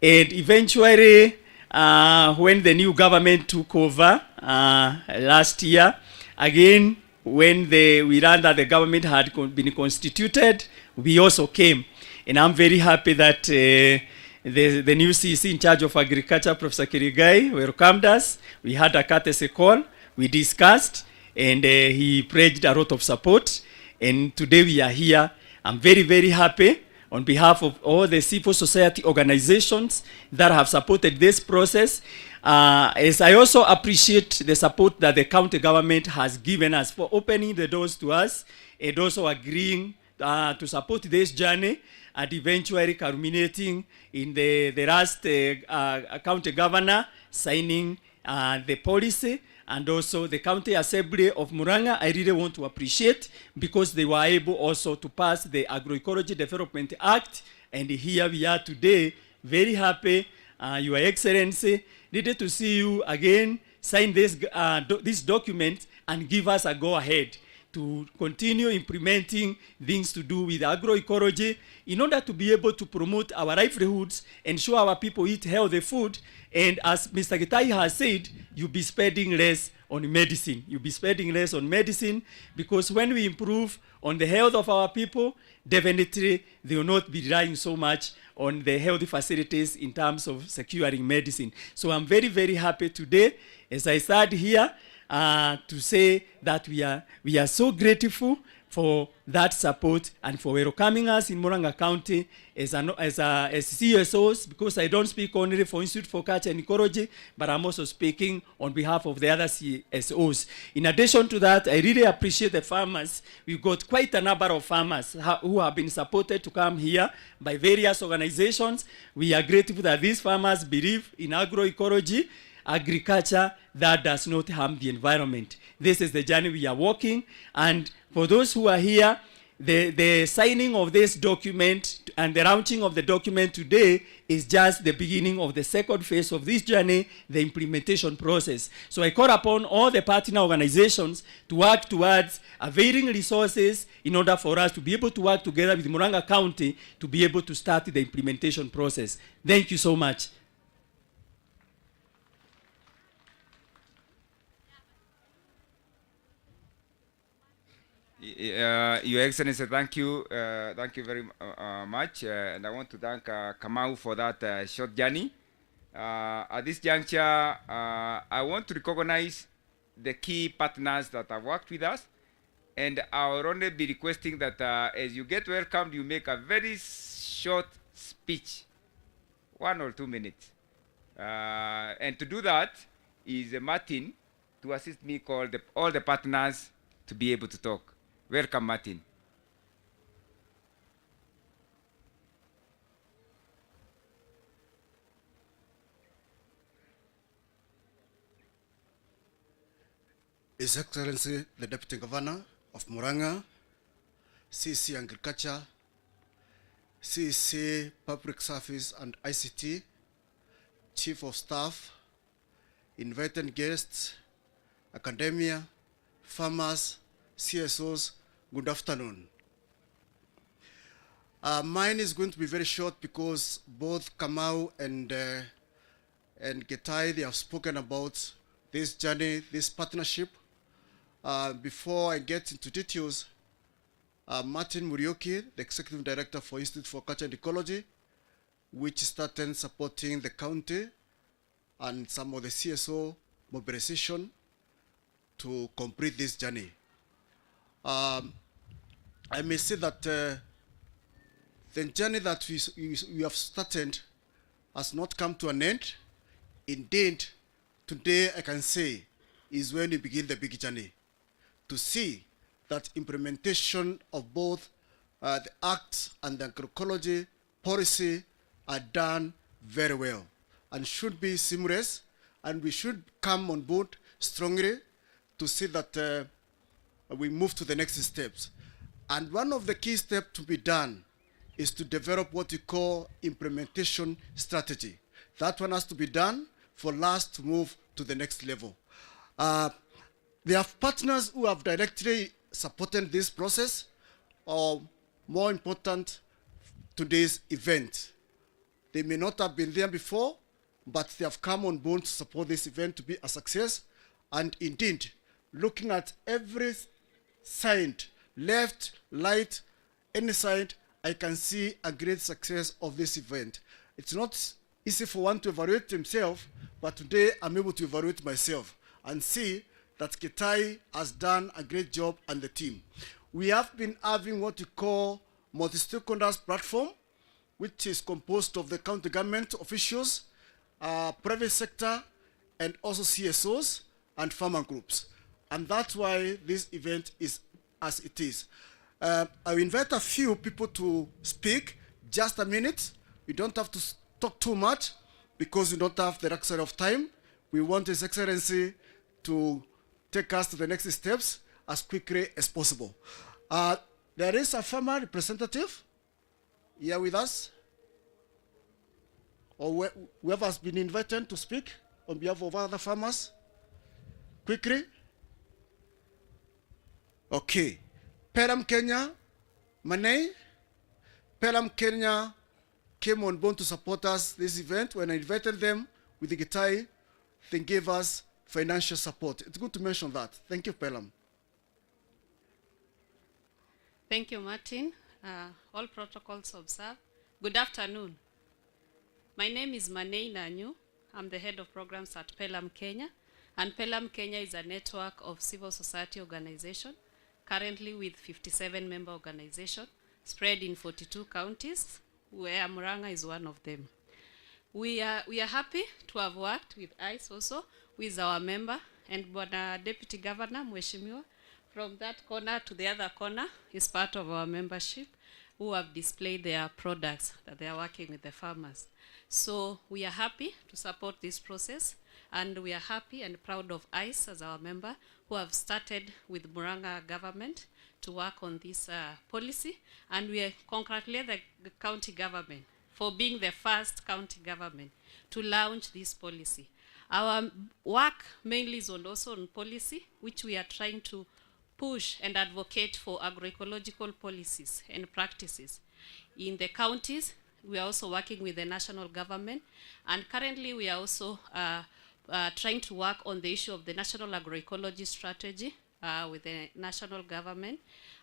And eventually, when the new government took over last year, again, when we learned that the government had been constituted, we also came. And I'm very happy that the new CC in charge of agriculture, Professor Kirigai, welcomed us. We had a courtesy call. We discussed, and he pledged a lot of support. And today we are here. I'm very, very happy on behalf of all the civil society organizations that have supported this process. As I also appreciate the support that the county government has given us for opening the doors to us, and also agreeing to support this journey, and eventually culminating in the last county governor signing the policy, and also the County Assembly of Muranga. I really want to appreciate, because they were able also to pass the Agroecology Development Act, and here we are today, very happy, Your Excellency, needed to see you again sign this document and give us a go-ahead to continue implementing things to do with agroecology in order to be able to promote our livelihoods, ensure our people eat healthy food, and as Mr. Gitai has said, you'll be spending less on medicine. You'll be spending less on medicine, because when we improve on the health of our people, definitely they will not be relying so much on the healthy facilities in terms of securing medicine. So I'm very, very happy today, as I start here, to say that we are so grateful for that support and for welcoming us in Muranga County as CSOs, because I don't speak only for Institute for Culture and Ecology, but I'm also speaking on behalf of the other CSOs. In addition to that, I really appreciate the farmers. We've got quite a number of farmers who have been supported to come here by various organizations. We are grateful that these farmers believe in agroecology, agriculture that does not harm the environment. This is the journey we are walking, and for those who are here, the signing of this document and the launching of the document today is just the beginning of the second phase of this journey, the implementation process. So I call upon all the partner organizations to work towards availing resources in order for us to be able to work together with Muranga County to be able to start the implementation process. Thank you so much. Your Excellency, thank you very much, and I want to thank Kamau for that short journey. At this juncture, I want to recognize the key partners that have worked with us, and I will only be requesting that as you get welcomed, you make a very short speech, 1 or 2 minutes. And to do that is Martin to assist me call all the partners to be able to talk. Welcome, Martin. His Excellency, the Deputy Governor of Muranga, CC Agriculture, CC Public Service and ICT, Chief of Staff, invited guests, academia, farmers, CSOs, good afternoon. Mine is going to be very short because both Kamau and Getai, they have spoken about this journey, this partnership. Before I get into details, Martin Murioki, the Executive Director for Institute for Culture and Ecology, which started supporting the county and some of the CSO mobilization to complete this journey. I may say that the journey that we have started has not come to an end. Indeed, today I can say is when we begin the big journey to see that implementation of both the Act and the agroecology policy are done very well and should be seamless, and we should come on board strongly to see that we move to the next steps. And one of the key steps to be done is to develop what we call implementation strategy. That one has to be done for us to move to the next level. There are partners who have directly supported this process, or more important, today's event. They may not have been there before, but they have come on board to support this event to be a success. And indeed, looking at every side, left, right, any side, I can see a great success of this event. It's not easy for one to evaluate himself, but today I'm able to evaluate myself and see that Ketai has done a great job and the team. We have been having what we call multi-stakeholders platform, which is composed of the county government officials, private sector, and also CSOs and farmer groups. And that's why this event is as it is. I will invite a few people to speak, just a minute. You don't have to talk too much because we don't have the luxury of time. We want His Excellency to take us to the next steps as quickly as possible. There is a farmer representative here with us, or whoever has been invited to speak on behalf of other farmers. Quickly. Okay. Pelham Kenya, Manei. Pelham Kenya came on board to support us this event. When I invited them with the Gitai, they gave us financial support. It's good to mention that. Thank you, Pelham. Thank you, Martin. All protocols observed. Good afternoon. My name is Manei Nanyu. I'm the head of programs at Pelham Kenya. And Pelham Kenya is a network of civil society organizations, currently with 57 member organizations, spread in 42 counties, where Muranga is one of them. We are happy to have worked with ICE also, with our member, and Bwana Deputy Governor Mheshimiwa, from that corner to the other corner, is part of our membership, who have displayed their products that they are working with the farmers. So we are happy to support this process, and we are happy and proud of ICE as our member, who have started with Muranga government to work on this policy, and we congratulate the county government for being the first county government to launch this policy. Our work mainly is also on policy, which we are trying to push and advocate for agroecological policies and practices. In the counties, we are also working with the national government, and currently we are also trying to work on the issue of the national agroecology strategy with the national government.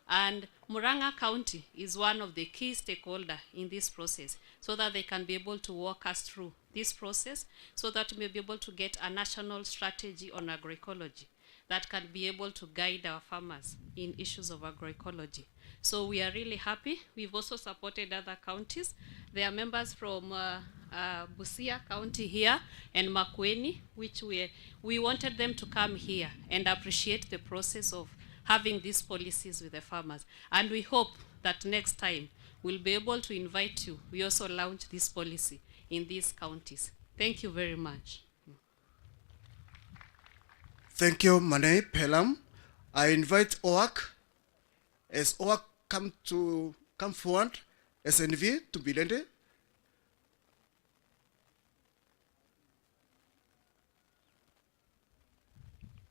And Muranga County is one of the key stakeholders in this process, so that they can be able to walk us through this process, so that we may be able to get a national strategy on agroecology that can be able to guide our farmers in issues of agroecology. So we are really happy. We've also supported other counties. There are members from Busia County here and Makueni, which we wanted them to come here and appreciate the process of having these policies with the farmers. And we hope that next time we'll be able to invite you. We also launch this policy in these counties. Thank you very much. Thank you, Manei, Pelham. I invite OAC, as OAC come forward, SNV to be ready.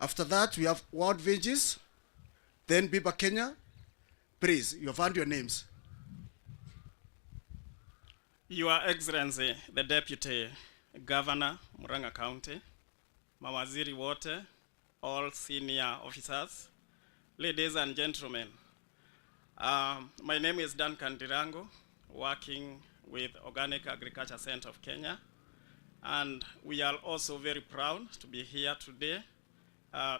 After that, we have World Veggies, then Biba Kenya. Please, you have earned your names. Your Excellency, the Deputy Governor, Muranga County, Mawaziri wote, all senior officers, ladies and gentlemen. My name is Duncan Dirango, working with Organic Agriculture Center of Kenya. And we are also very proud to be here today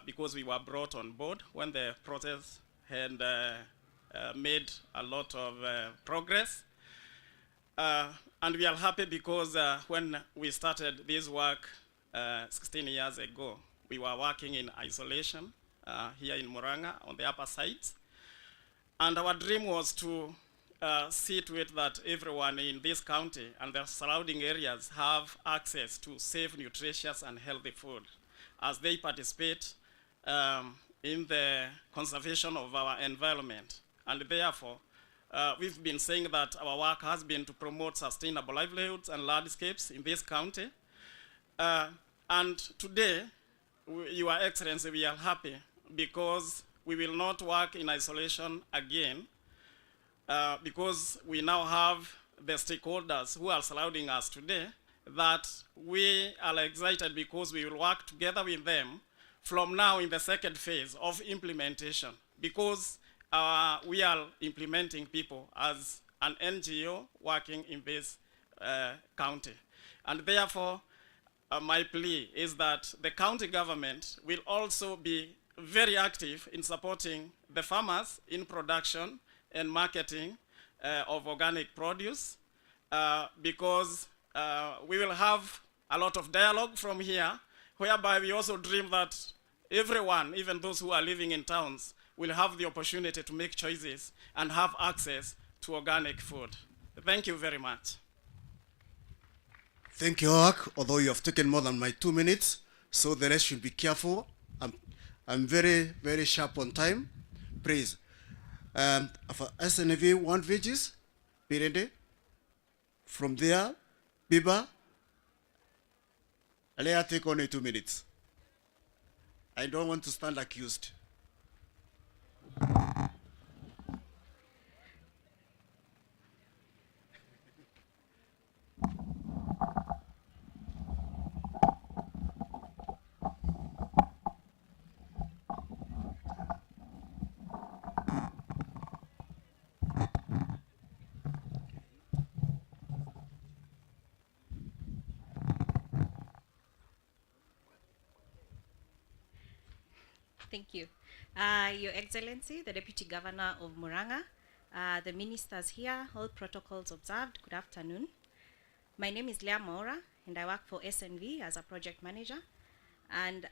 because we were brought on board when the process had made a lot of progress. And we are happy because when we started this work 16 years ago, we were working in isolation here in Muranga on the upper sides. And our dream was to see to it that everyone in this county and the surrounding areas have access to safe, nutritious, and healthy food as they participate in the conservation of our environment. And therefore, we've been saying that our work has been to promote sustainable livelihoods and landscapes in this county. And today, Your Excellency, we are happy because we will not work in isolation again because we now have the stakeholders who are surrounding us today, that we are excited because we will work together with them from now in the second phase of implementation, because we are implementing people as an NGO working in this county. And therefore, my plea is that the county government will also be very active in supporting the farmers in production and marketing of organic produce, because we will have a lot of dialogue from here, whereby we also dream that everyone, even those who are living in towns, will have the opportunity to make choices and have access to organic food. Thank you very much. Thank you, Oak, although you have taken more than my 2 minutes, so the rest should be careful. I'm very, very sharp on time. Please. For SNV, 1 veggies, be ready. From there, Biba, Alea, take only 2 minutes. I don't want to stand accused. Thank you. Your Excellency, the Deputy Governor of Muranga, the ministers here, all protocols observed, good afternoon. My name is Leah Maura, and I work for SNV as a project manager. And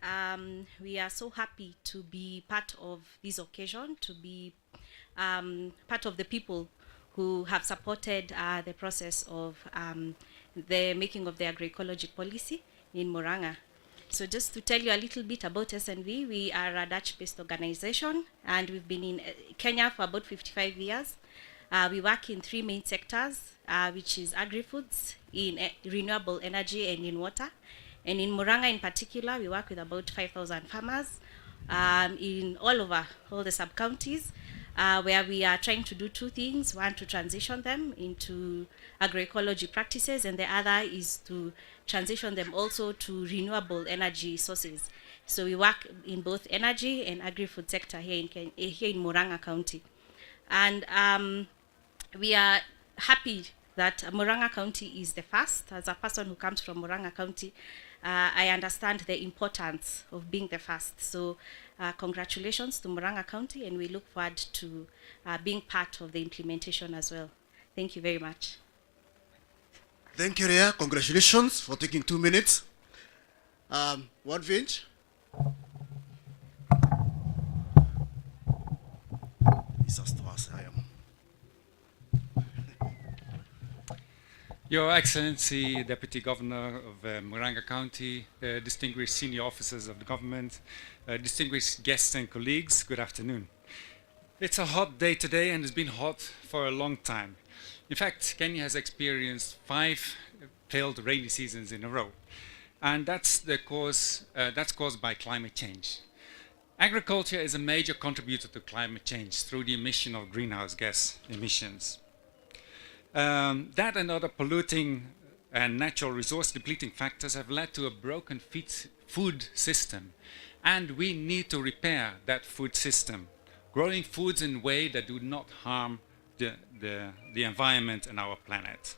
we are so happy to be part of this occasion, to be part of the people who have supported the process of the making of the agroecology policy in Muranga. So just to tell you a little bit about SNV, we are a Dutch-based organization, and we've been in Kenya for about 55 years. We work in 3 main sectors, which is agri-foods, in renewable energy, and in water. And in Muranga in particular, we work with about 5,000 farmers in all over, all the sub-counties, where we are trying to do 2 things. One, to transition them into agroecology practices, and the other is to transition them also to renewable energy sources. So we work in both energy and agri-food sector here in Muranga County. And we are happy that Muranga County is the first. As a person who comes from Muranga County, I understand the importance of being the first. So congratulations to Muranga County, and we look forward to being part of the implementation as well. Thank you very much. Thank you, Rhea. Congratulations for taking 2 minutes. What veg? Your Excellency, Deputy Governor of Muranga County, distinguished senior officers of the government, distinguished guests and colleagues, good afternoon. It's a hot day today, and it's been hot for a long time. In fact, Kenya has experienced 5 failed rainy seasons in a row, and that's caused by climate change. Agriculture is a major contributor to climate change through the emission of greenhouse gas emissions. That and other polluting and natural resource depleting factors have led to a broken food system, and we need to repair that food system, growing foods in a way that do not harm the environment and our planet.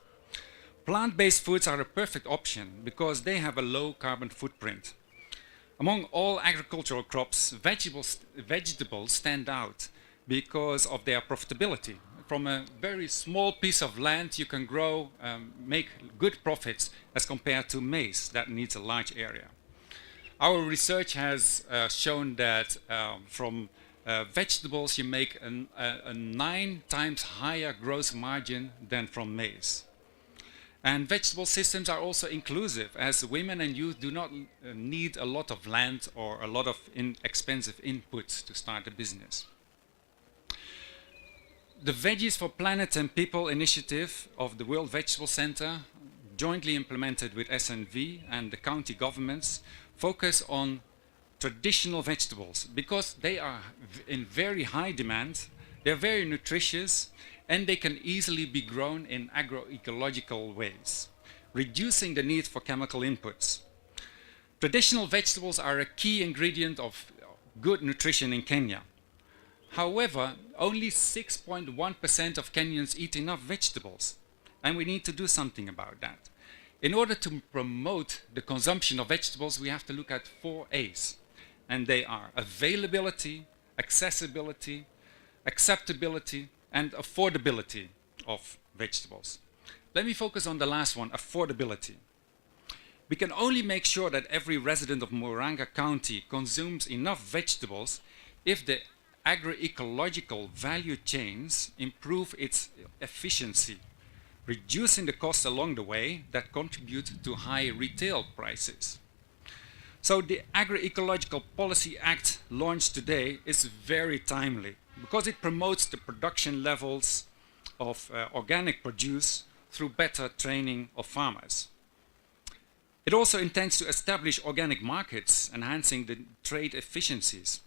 Plant-based foods are a perfect option because they have a low carbon footprint. Among all agricultural crops, vegetables stand out because of their profitability. From a very small piece of land, you can grow, make good profits as compared to maize that needs a large area. Our research has shown that from vegetables you make a 9 times higher gross margin than from maize. And vegetable systems are also inclusive, as women and youth do not need a lot of land or a lot of expensive inputs to start a business. The Veggies for Planet and People initiative of the World Vegetable Center, jointly implemented with SNV and the county governments, focus on traditional vegetables because they are in very high demand, they're very nutritious, and they can easily be grown in agroecological ways, reducing the need for chemical inputs. Traditional vegetables are a key ingredient of good nutrition in Kenya. However, only 6.1% of Kenyans eat enough vegetables, and we need to do something about that. In order to promote the consumption of vegetables, we have to look at 4 A's, and they are availability, accessibility, acceptability, and affordability of vegetables. Let me focus on the last one, affordability. We can only make sure that every resident of Muranga County consumes enough vegetables if the agroecological value chains improve its efficiency, reducing the costs along the way that contribute to high retail prices. So the Agroecological Policy Act launched today is very timely because it promotes the production levels of organic produce through better training of farmers. It also intends to establish organic markets, enhancing the trade efficiencies.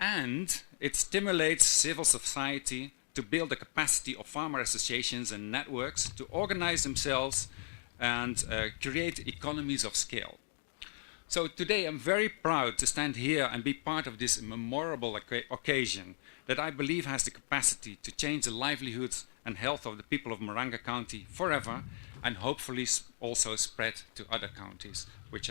And it stimulates civil society to build the capacity of farmer associations and networks to organize themselves and create economies of scale. So today I'm very proud to stand here and be part of this memorable occasion that I believe has the capacity to change the livelihoods and health of the people of Muranga County forever, and hopefully also spread to other counties, which